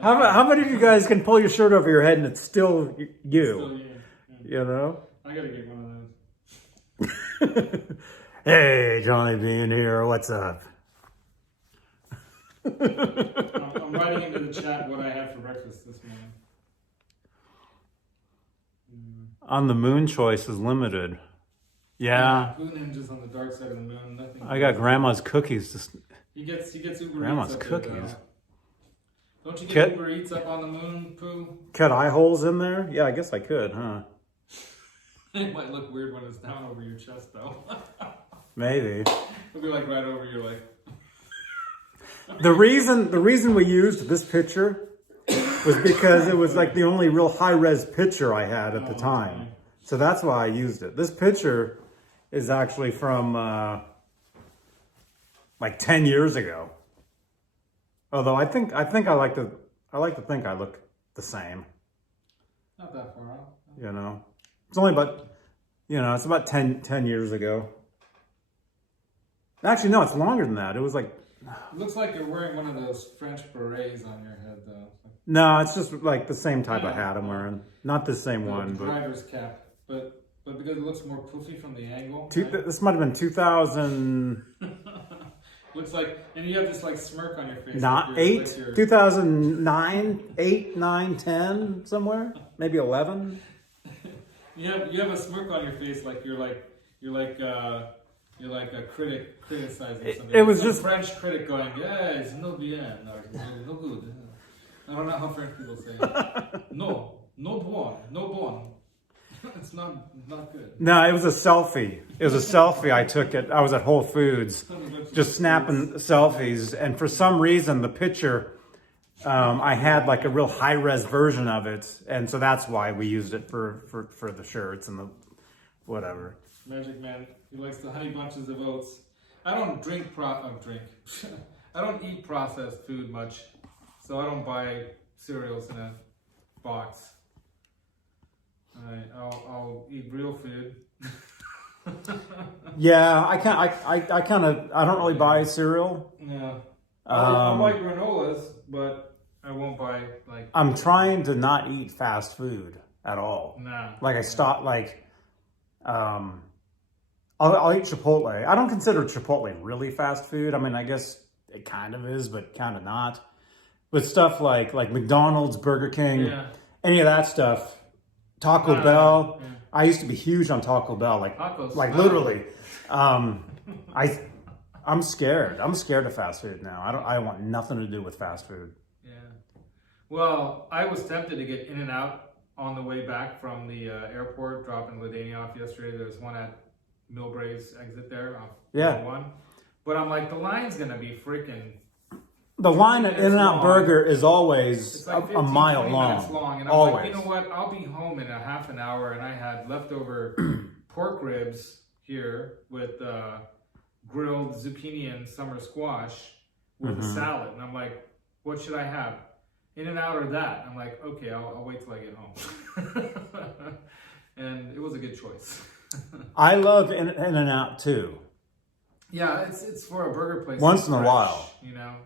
How many of you guys can pull your shirt over your head and it's still you? Still you. Yeah. You know? I gotta get one of those. Hey, Johnnybeane here. What's up? I'm writing into the chat what I had for breakfast this morning. On the moon choice is limited. Yeah. Blue Ninja's on the dark side of the moon. Nothing. I got grandma's cookies. He gets Uber Grandma's Eats up cookies. there, don't you get Kit? Uber Eats up on the moon, Pooh? Cut eye holes in there? Yeah, I guess I could, huh? It might look weird when it's down over your chest, though. Maybe. It'll be like right over your like. The reason we used this picture was because it was like the only real high-res picture I had at the time. Okay. So that's why I used it. This picture is actually from like 10 years ago. Although I like to think I look the same. Not that far out. You know, it's only about, it's about 10 years ago. Actually, no, it's longer than that. It was like. It looks like you're wearing one of those French berets on your head, though. No, it's just like the same type of hat I'm wearing. Not the same one, but. Driver's cap, but because it looks more poofy from the angle. This might have been 2000. Looks like, and you have this like smirk on your face. Not like 2009, 8, 9, 10, somewhere, maybe 11. You have a smirk on your face, like you're like a critic criticizing something. It was Some just French critic going, yeah, it's no bien, or no good. I don't know how French people say it. No bon. It's not good. No, it was a selfie. It was a selfie I took I was at Whole Foods, just snapping selfies, and for some reason the picture, I had like a real high res version of it, and so that's why we used it for the shirts and the whatever. Magic Man, he likes the honey bunches of oats. I don't I don't eat processed food much, so I don't buy cereals in a box. I'll eat real food. Yeah, I don't really buy cereal. Yeah, I'll buy granolas, but I won't buy like. I'm trying to not eat fast food at all. Nah. Like I stopped I'll eat Chipotle. I don't consider Chipotle really fast food. I mean, I guess it kind of is, but kind of not. But stuff like McDonald's, Burger King, any of that stuff. Taco Bell. Yeah. I used to be huge on Taco Bell, literally. I'm scared. I'm scared of fast food now. I want nothing to do with fast food. Yeah. Well, I was tempted to get In-N-Out on the way back from the airport, dropping Ladania off yesterday. There's one at Millbrae's exit there off 101. But I'm like, the line's gonna be freaking. The line at In-N-Out Burger is always like 15, a mile long. And I'm always. like, you know what? I'll be home in a half an hour, and I had leftover pork ribs here with grilled zucchini and summer squash with a salad. And I'm like, what should I have? In-N-Out or that? I'm like, okay, I'll wait till I get home. And it was a good choice. I love In-N-Out too. Yeah, it's for a burger place. Once in a while, you know.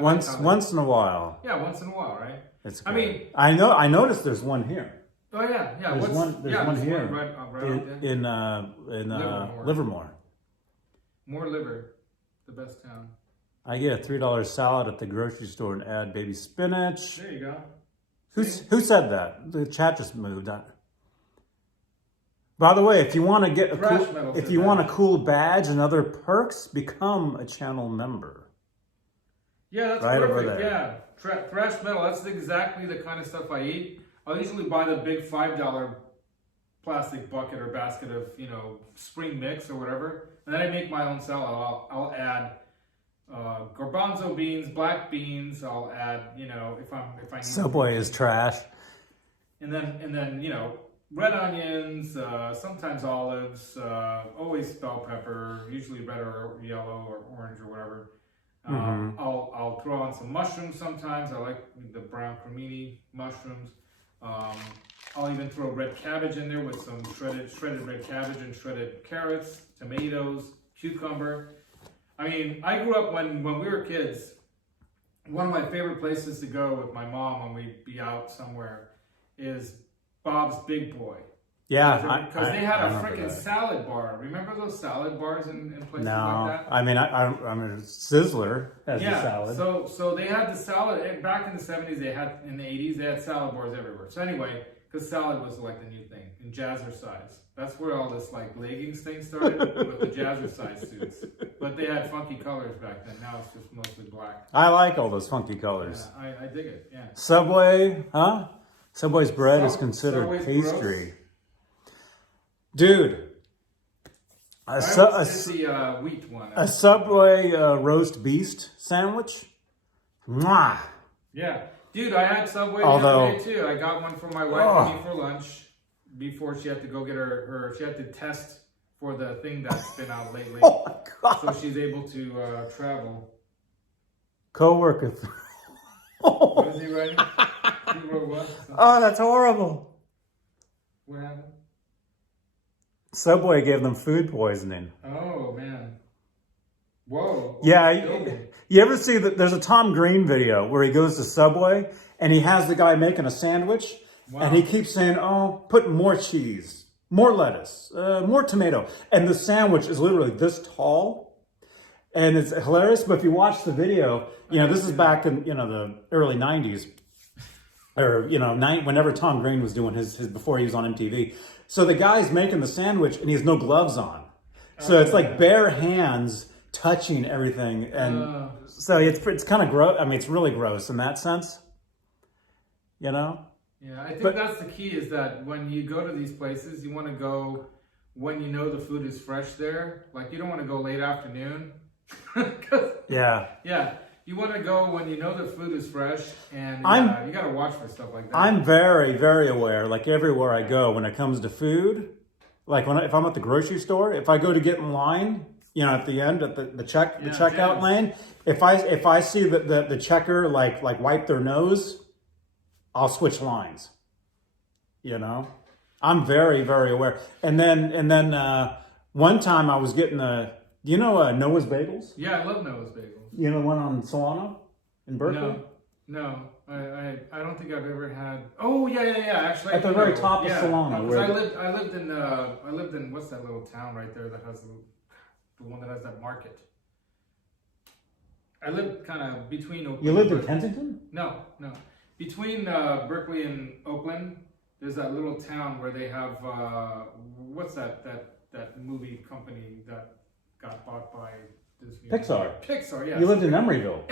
Once in a while. Yeah, once in a while, right? It's good. I mean, I noticed there's one here. Oh yeah. There's one here right in Livermore. More liver, the best town. I get a $3 salad at the grocery store and add baby spinach. There you go. Who said that? The chat just moved. By the way, if you want to get a cool badge and other perks, become a channel member. Yeah, that's right perfect. Over there. Yeah, thrash metal. That's exactly the kind of stuff I eat. I'll usually buy the big $5 plastic bucket or basket of spring mix or whatever, and then I make my own salad. I'll add garbanzo beans, black beans. I'll add if I need. Subway is trash. And then red onions, sometimes olives, always bell pepper, usually red or yellow or orange or whatever. I'll throw on some mushrooms sometimes. I like the brown cremini mushrooms. I'll even throw red cabbage in there with some shredded red cabbage and shredded carrots, tomatoes, cucumber. I mean, I grew up when we were kids. One of my favorite places to go with my mom when we'd be out somewhere is Bob's Big Boy. Yeah, because they had a freaking salad bar. Remember those salad bars in places like that? I mean, I'm a Sizzler as a salad. So they had the salad back in the 70s. They had in the 80s. They had salad bars everywhere. So anyway, because salad was like the new thing in jazzercise. That's where all this like leggings thing started with the jazzercise suits. But they had funky colors back then. Now it's just mostly black. I like all those funky colors. Yeah, I dig it. Yeah. Subway, huh? Subway's bread is considered pastry. Gross. Dude, a Subway roast beast sandwich. Mwah. Yeah, dude, I had Subway the other day too. I got one for my wife and me for lunch before she had to go get she had to test for the thing that's been out lately. Oh my God. So she's able to travel. Co-worker. What is he writing? He wrote what? Oh, that's horrible. What happened? Subway gave them food poisoning. Oh, man. Whoa. Yeah, you ever see that? There's a Tom Green video where he goes to Subway and he has the guy making a sandwich. Wow. And he keeps saying, oh, put more cheese, more lettuce, more tomato. And the sandwich is literally this tall. And it's hilarious. But if you watch the video, this is back in, the early 90s. Or, whenever Tom Green was doing his before he was on MTV. So the guy's making the sandwich and he has no gloves on. So it's like bare hands touching everything. And so it's kind of gross. I mean, it's really gross in that sense. Yeah, I think that's the key is that when you go to these places, you want to go when you know the food is fresh there. Like you don't want to go late afternoon. Yeah. You want to go when you know the food is fresh, and you got to watch for stuff like that. I'm very, very aware, like everywhere I go, when it comes to food. Like if I'm at the grocery store, if I go to get in line, at the end at the checkout lane, if I see that the checker like wipe their nose, I'll switch lines. I'm very, very aware. And then one time I was getting Noah's Bagels? Yeah, I love Noah's Bagels. The one on Solano in Berkeley? No. I don't think I've ever had. Oh yeah. Actually, at the very top of Solano. I lived in what's that little town right there that has the one that has that market. I lived kind of between Oakland. You lived in Kensington? No. Between Berkeley and Oakland, there's that little town where they have what's that movie company that got bought by Disney? Pixar, yeah. You lived in Emeryville.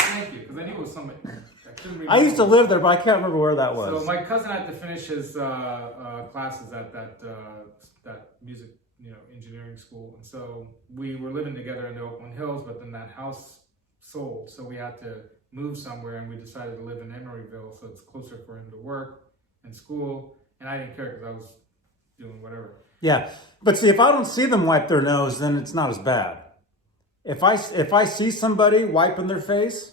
Thank you, because I knew it was somebody. I used to live there, but I can't remember where that was. So my cousin had to finish his classes at that music, engineering school, and so we were living together in the Oakland Hills. But then that house sold, so we had to move somewhere, and we decided to live in Emeryville, so it's closer for him to work and school. And I didn't care because I was doing whatever. Yeah, but see, if I don't see them wipe their nose, then it's not as bad. If I see somebody wiping their face,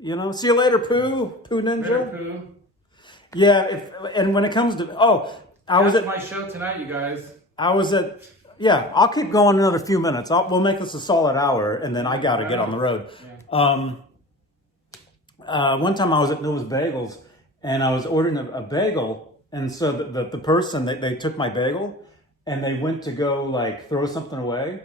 see you later, Pooh Ninja. Later, Pooh. Yeah, and when it comes to I was at my show tonight, you guys. I'll keep going another few minutes. We'll make this a solid hour, and then I got to get on the road. Yeah. One time I was at Noah's Bagels, and I was ordering a bagel, and so the person they took my bagel, and they went to go like throw something away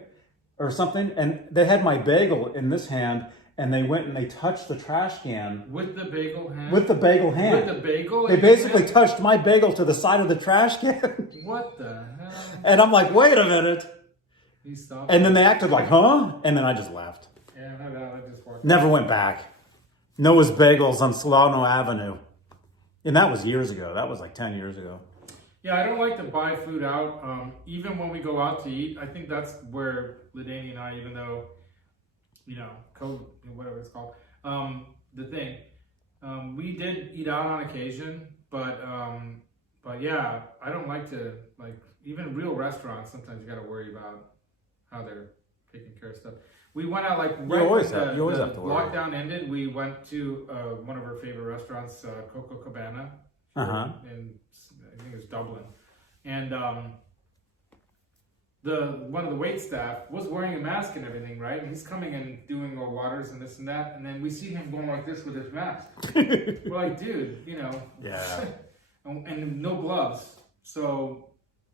or something, and they had my bagel in this hand, and they went and they touched the trash can with the bagel hand. With the bagel hand. With the bagel. They basically touched my bagel to the side of the trash can. What the hell? And I'm like, wait a minute. He stopped. And then they acted like, huh? And then I just left. Yeah, I just worked. Never went back. Noah's Bagels on Solano Avenue. And that was years ago. That was like 10 years ago. Yeah, I don't like to buy food out. Even when we go out to eat, I think that's where Ladani and I, even though, code, whatever it's called, the thing, we did eat out on occasion, but yeah, I don't like to, even real restaurants, sometimes you got to worry about how they're taking care of stuff. We went out like You right always when have- you always the have to worry. lockdown ended. We went to one of our favorite restaurants, Coco Cabana, in I think it was Dublin, and one of the wait staff was wearing a mask and everything, right? And he's coming and doing our waters and this and that, and then we see him going like this with his mask. We're like, dude, you know, Yeah. and no gloves. So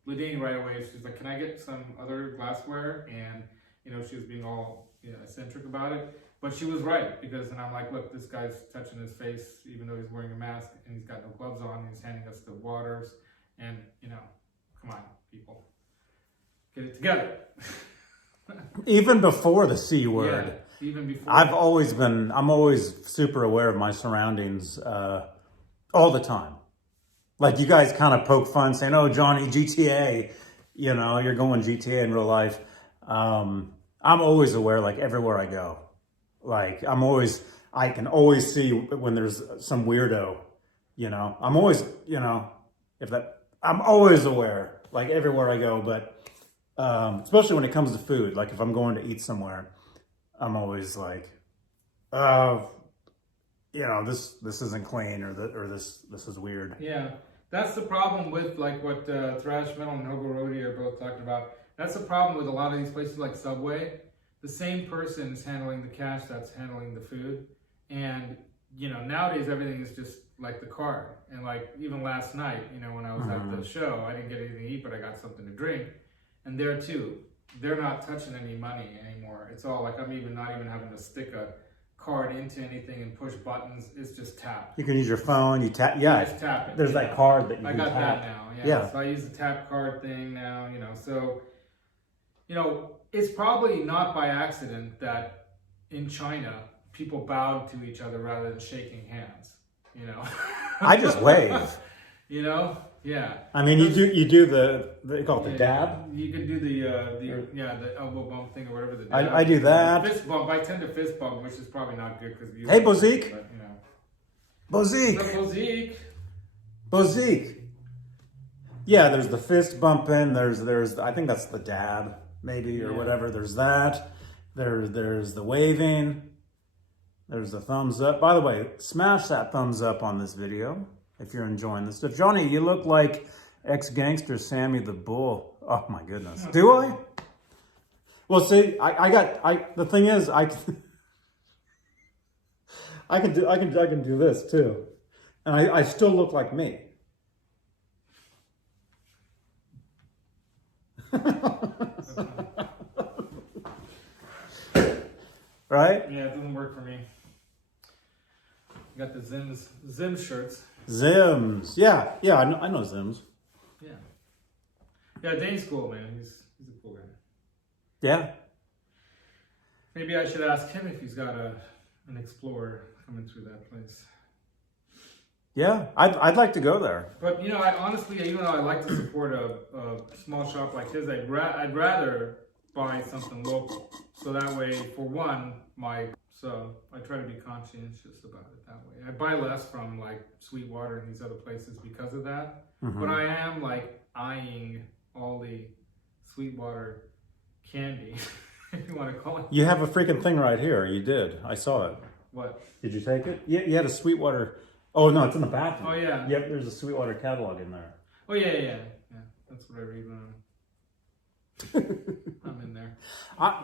Ladine right away, she's like, can I get some other glassware? And you know, she was being all eccentric about it, but she was right, because then I'm like, look, this guy's touching his face even though he's wearing a mask and he's got no gloves on. And he's handing us the waters, and you know, come on, people. Get it together. Even before the C word. Yeah, even before. I'm always super aware of my surroundings all the time. Like you guys kind of poke fun saying, oh, Johnny, GTA, you know, you're going GTA in real life. I'm always aware, like everywhere I go. Like I can always see when there's some weirdo, you know. I'm always, you know, I'm always aware, like everywhere I go, but especially when it comes to food, like if I'm going to eat somewhere, I'm always like, you know, this isn't clean, or this is weird. Yeah, that's the problem with like what Thrash Metal and Hobo Roadie are both talking about. That's the problem with a lot of these places like Subway. The same person is handling the cash that's handling the food, and you know, nowadays everything is just like the card. And like even last night, you know, when I was at the show, I didn't get anything to eat, but I got something to drink. And there too, they're not touching any money anymore. It's all like I'm not even having to stick a card into anything and push buttons. It's just tap. You can use your phone. You tap. Yeah, You just tap it. There's that card that you I can got tap. that now. Yeah. So I use the tap card thing now. You know, so you know, it's probably not by accident that in China people bowed to each other rather than shaking hands. You know. I just wave. You know. Yeah. I mean, you do they call it the dab. You can do the elbow bump thing or whatever. The dab. I do that. Fist bump. I tend to fist bump, which is probably not good because Hey, Bozique. But, you know. Bozique. Bozique. Bozique. Yeah, there's the fist bumping. There's I think that's the dab maybe or whatever. There's that. There's the waving. There's the thumbs up. By the way, smash that thumbs up on this video if you're enjoying this stuff. Johnny, you look like ex-gangster Sammy the Bull. Oh my goodness. Do I? Well, see, the thing is, I can do this too. And I still look like me. Right? Yeah, it doesn't work for me. You got the Zims shirts. Zims. Yeah, I know Zims. Yeah. Yeah, Dane's cool, man. He's a cool guy. Yeah. Maybe I should ask him if he's got an Explorer coming through that place. Yeah, I'd like to go there. But you know, I honestly, even though I like to support a small shop like his, I'd rather buy something local. So that way, for one, so I try to be conscientious about it that way. I buy less from like Sweetwater and these other places because of that. But I am like eyeing all the Sweetwater candy, if you want to call it. You have a freaking thing right here. You did. I saw it. What? Did you take it? Yeah, you had a Sweetwater. Oh no, it's in the bathroom. Oh yeah. Yep, there's a Sweetwater catalog in there. Oh yeah. That's what I read when I'm in there.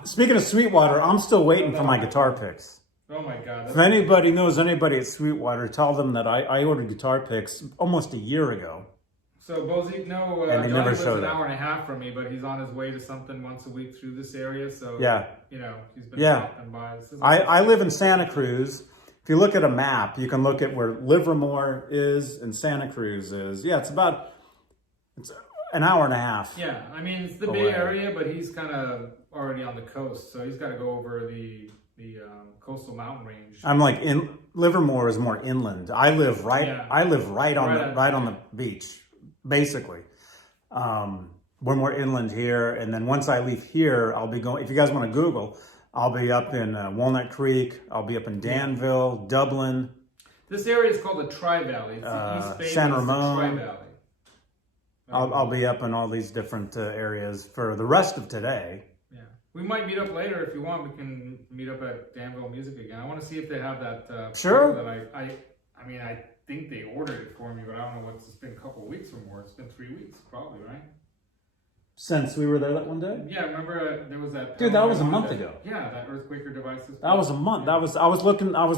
Speaking of Sweetwater, I'm still waiting for my guitar picks. Oh my God. If anybody knows anybody at Sweetwater, tell them that I ordered guitar picks almost a year ago. So Bozique, no, And they Johnny never lives showed an up. hour and a half from me, but he's on his way to something once a week through this area. So Yeah. you know, he's been Yeah. stopping by. This is I live in Santa Cruz. If you look at a map, you can look at where Livermore is and Santa Cruz is. Yeah, it's an hour and a half. Yeah, I mean it's the away. Bay Area, but he's kind of already on the coast, so he's got to go over the coastal mountain range. I'm like Livermore is more inland. I live right. Yeah. I live right on Right on the beach, basically. We're more inland here, and then once I leave here, I'll be going. If you guys want to Google, I'll be up in Walnut Creek. I'll be up in Danville, Dublin. This area is called the Tri-Valley. It's the East Bay, San but it's the Ramon. Tri-Valley. I'll be up in all these different areas for the rest of today. Yeah. We might meet up later if you want. We can meet up at Danville Music again. I want to see if they have that. Sure. That I mean, I think they ordered it for me, but I don't know what's. It's been a couple of weeks or more. It's been 3 weeks, probably, right? Since we were there that one day? Yeah, remember there was that. Dude, that was a month ago. Yeah, that Earthquaker Devices. That was a month. I was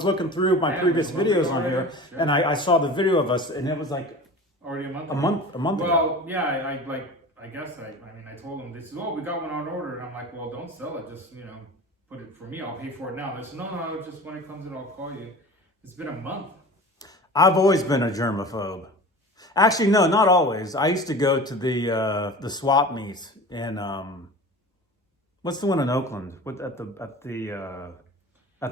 looking through my previous videos on here, sure. and I saw the video of us, and it was like Already a month. a month ago. Well, yeah, I guess I mean, I told them, they said, oh, we got one on order. And I'm like, well, don't sell it. Just, put it for me. I'll pay for it now. They said, no, just when it comes in, I'll call you. It's been a month. I've always been a germaphobe. Actually, no, not always. I used to go to the swap meets in, what's the one in Oakland? At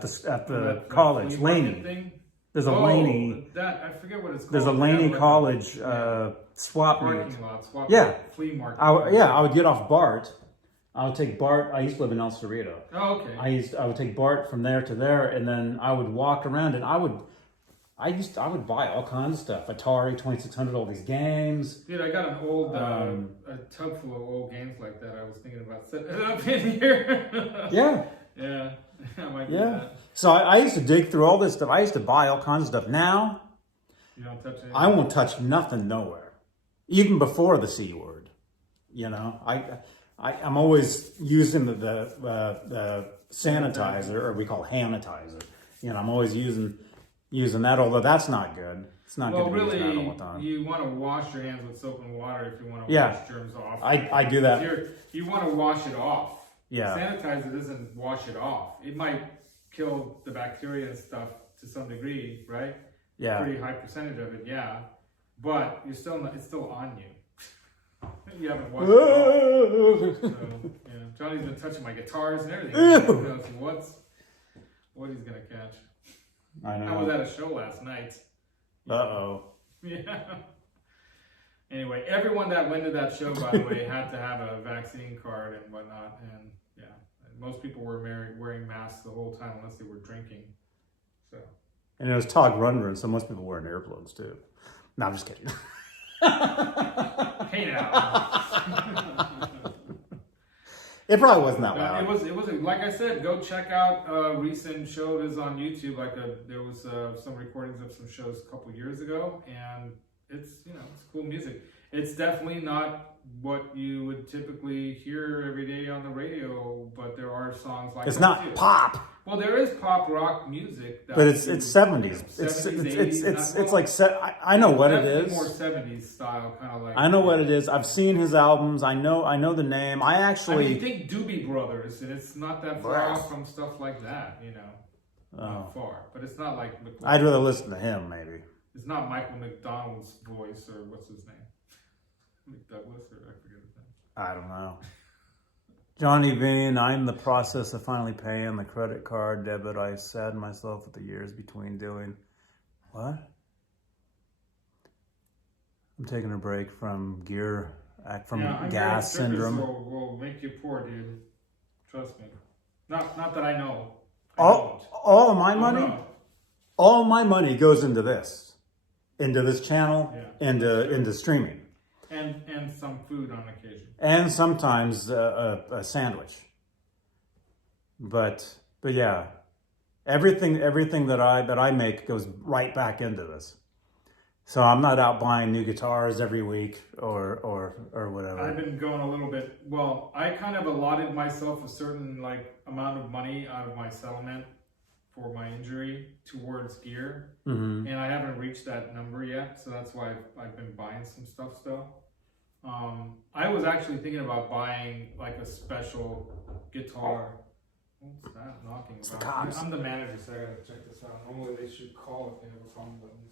the college, Laney. There's a Laney. I forget what it's called. There's a Laney College swap meet. Parking lot, swap flea market. I would get off BART. I would take BART. I used to live in El Cerrito. Oh, okay. I would take BART from there to there, and then I would walk around, and I would buy all kinds of stuff. Atari 2600, all these games. Dude, I got an old a tub full of old games like that. I was thinking about setting it up in here. Yeah. Yeah. I might do that. So I used to dig through all this stuff. I used to buy all kinds of stuff. Now, You don't touch anything? I won't touch nothing nowhere. Even before the C word. I'm always using the sanitizer, or we call sanitizer. I'm always using that, although that's not good. It's not good to use that all the time. You want to wash your hands with soap and water if you want to Yeah. wash germs off. I do that. You want to wash it off. Yeah. Sanitizer doesn't wash it off. It might kill the bacteria and stuff to some degree, right? Yeah. Pretty high percentage of it, yeah. But it's still on you. You haven't washed it off. So, yeah. Johnny's been touching my guitars and everything. Who knows what he's gonna catch. I know. I was at a show last night. Uh-oh. Yeah. Anyway, everyone that went to that show, by the way, had to have a vaccine card and whatnot. And yeah, most people were wearing masks the whole time unless they were drinking. So. And it was Todd Rundgren, so most people wearing earplugs too. No, I'm just kidding. Hey now. It probably wasn't that loud. It was like I said, go check out a recent show that is on YouTube. There was some recordings of some shows a couple years ago, and it's it's cool music. It's definitely not what you would typically hear every day on the radio, but there are songs like it's that not too. pop. Well, there is pop rock music, But it's 70s. It's like I know what it is. More 70s style, kind of like. I know what it is. I've seen his albums. I know the name. I think Doobie Brothers, and it's not that far off from stuff like that, not far. But it's not like. I'd rather listen to him, maybe. It's not Michael McDonald's voice, or what's his name? McDouglas, or I forget his name. I don't know. Johnnybeane, I'm in the process of finally paying the credit card debit. I saddened myself with the years between doing. What? I'm taking a break from gas syndrome. Will make you poor, dude. Trust me. Not that I know. All of my money? No. All my money goes into this channel, into streaming. And some food on occasion. And sometimes a sandwich. But yeah, everything that I make goes right back into this. So I'm not out buying new guitars every week or whatever. I've been going a little bit. Well, I kind of allotted myself a certain amount of money out of my settlement for my injury towards gear, and I haven't reached that number yet. So that's why I've been buying some stuff still. I was actually thinking about buying a special guitar. What's that knocking about? I'm the manager, so I gotta check this out. Normally they should call if they have a problem, but let me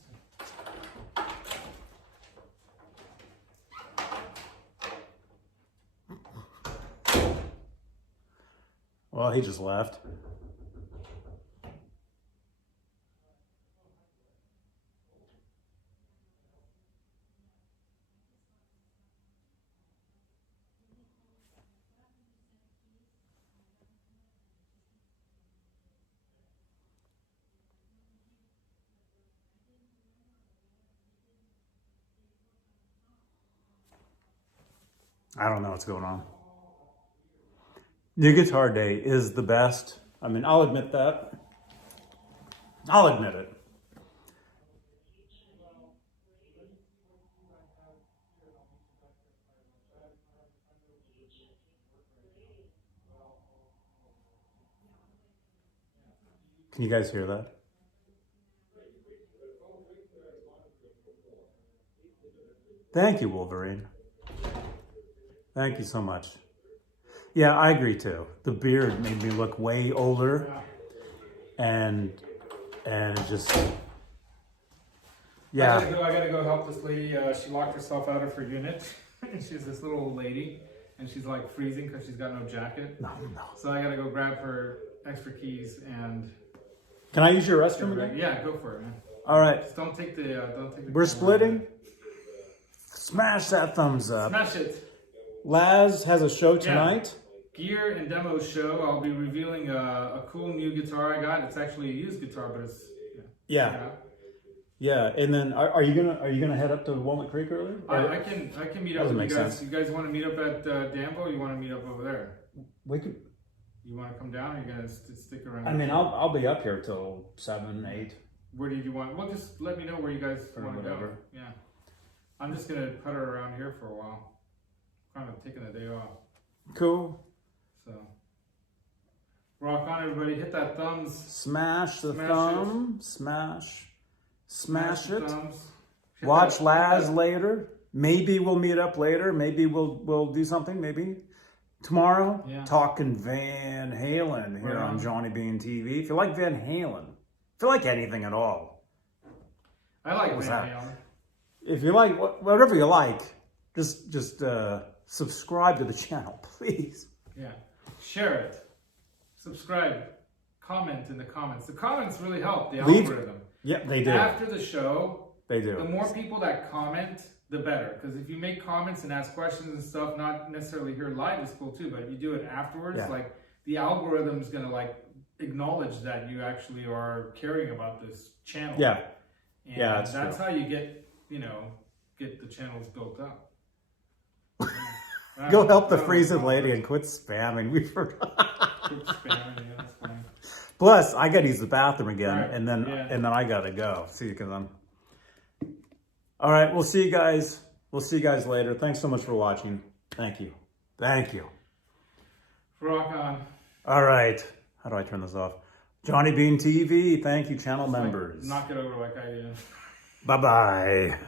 see. Well, he just left. I don't know what's going on. New Guitar Day is the best. I mean, I'll admit that. I'll admit it. Can you guys hear that? Thank you, Wolverine. Thank you so much. Yeah, I agree too. The beard made me look way older, and it just, yeah. I gotta go help this lady. She locked herself out of her unit. She's this little old lady, and she's like freezing because she's got no jacket. No. So I gotta go grab her extra keys and. Can I use your restroom again? Yeah, go for it, man. All right. Just don't take the. We're splitting. Smash that thumbs up. Smash it. Laz has a show tonight. Gear and demo show. I'll be revealing a cool new guitar I got. It's actually a used guitar, but it's Yeah. And then are you gonna head up to Walnut Creek early? I can meet up Doesn't with make you guys. sense. You guys want to meet up at Danville? Or you want to meet up over there? We could. You want to come down? Or you gonna stick around? I mean, I'll be up here till 7, 8. Where did you want? Well, just let me know where you guys Or want to go. whatever. Yeah. I'm just gonna putter around here for a while. Kind of taking the day off. Cool. So. Rock on, everybody! Hit that thumbs. Smash the Smash thumb. Smash the it. thumbs. Hit Watch that- Laz hit that- later. Maybe we'll meet up later. Maybe we'll do something. Maybe tomorrow. Yeah. Talking Van Halen here on Johnnybeane TV. If you like Van Halen, if you like anything at all, I like was Van that? Halen. if you like whatever you like, just subscribe to the channel, please. Yeah. Share it. Subscribe. Comment in the comments. The comments really help the algorithm. Yep, they do. After the show, They do. the more people that comment, the better. Because if you make comments and ask questions and stuff, not necessarily here live is cool too, but if you do it afterwards, like the algorithm is gonna like acknowledge that you actually are caring about this channel. Yeah. And Yeah, that's how you get the channels built up. Go help the freezing lady and quit spamming. We forgot. Quit spamming, yeah, that's fine. Plus, I gotta use the bathroom again, Right, and then yeah. I gotta go. See, because I'm. All right, we'll see you guys. We'll see you guys later. Thanks so much for watching. Thank you. Thank you. Rock on. All right. How do I turn this off? Johnnybeane TV. Thank you, channel members. Knock it over like I did. Bye bye.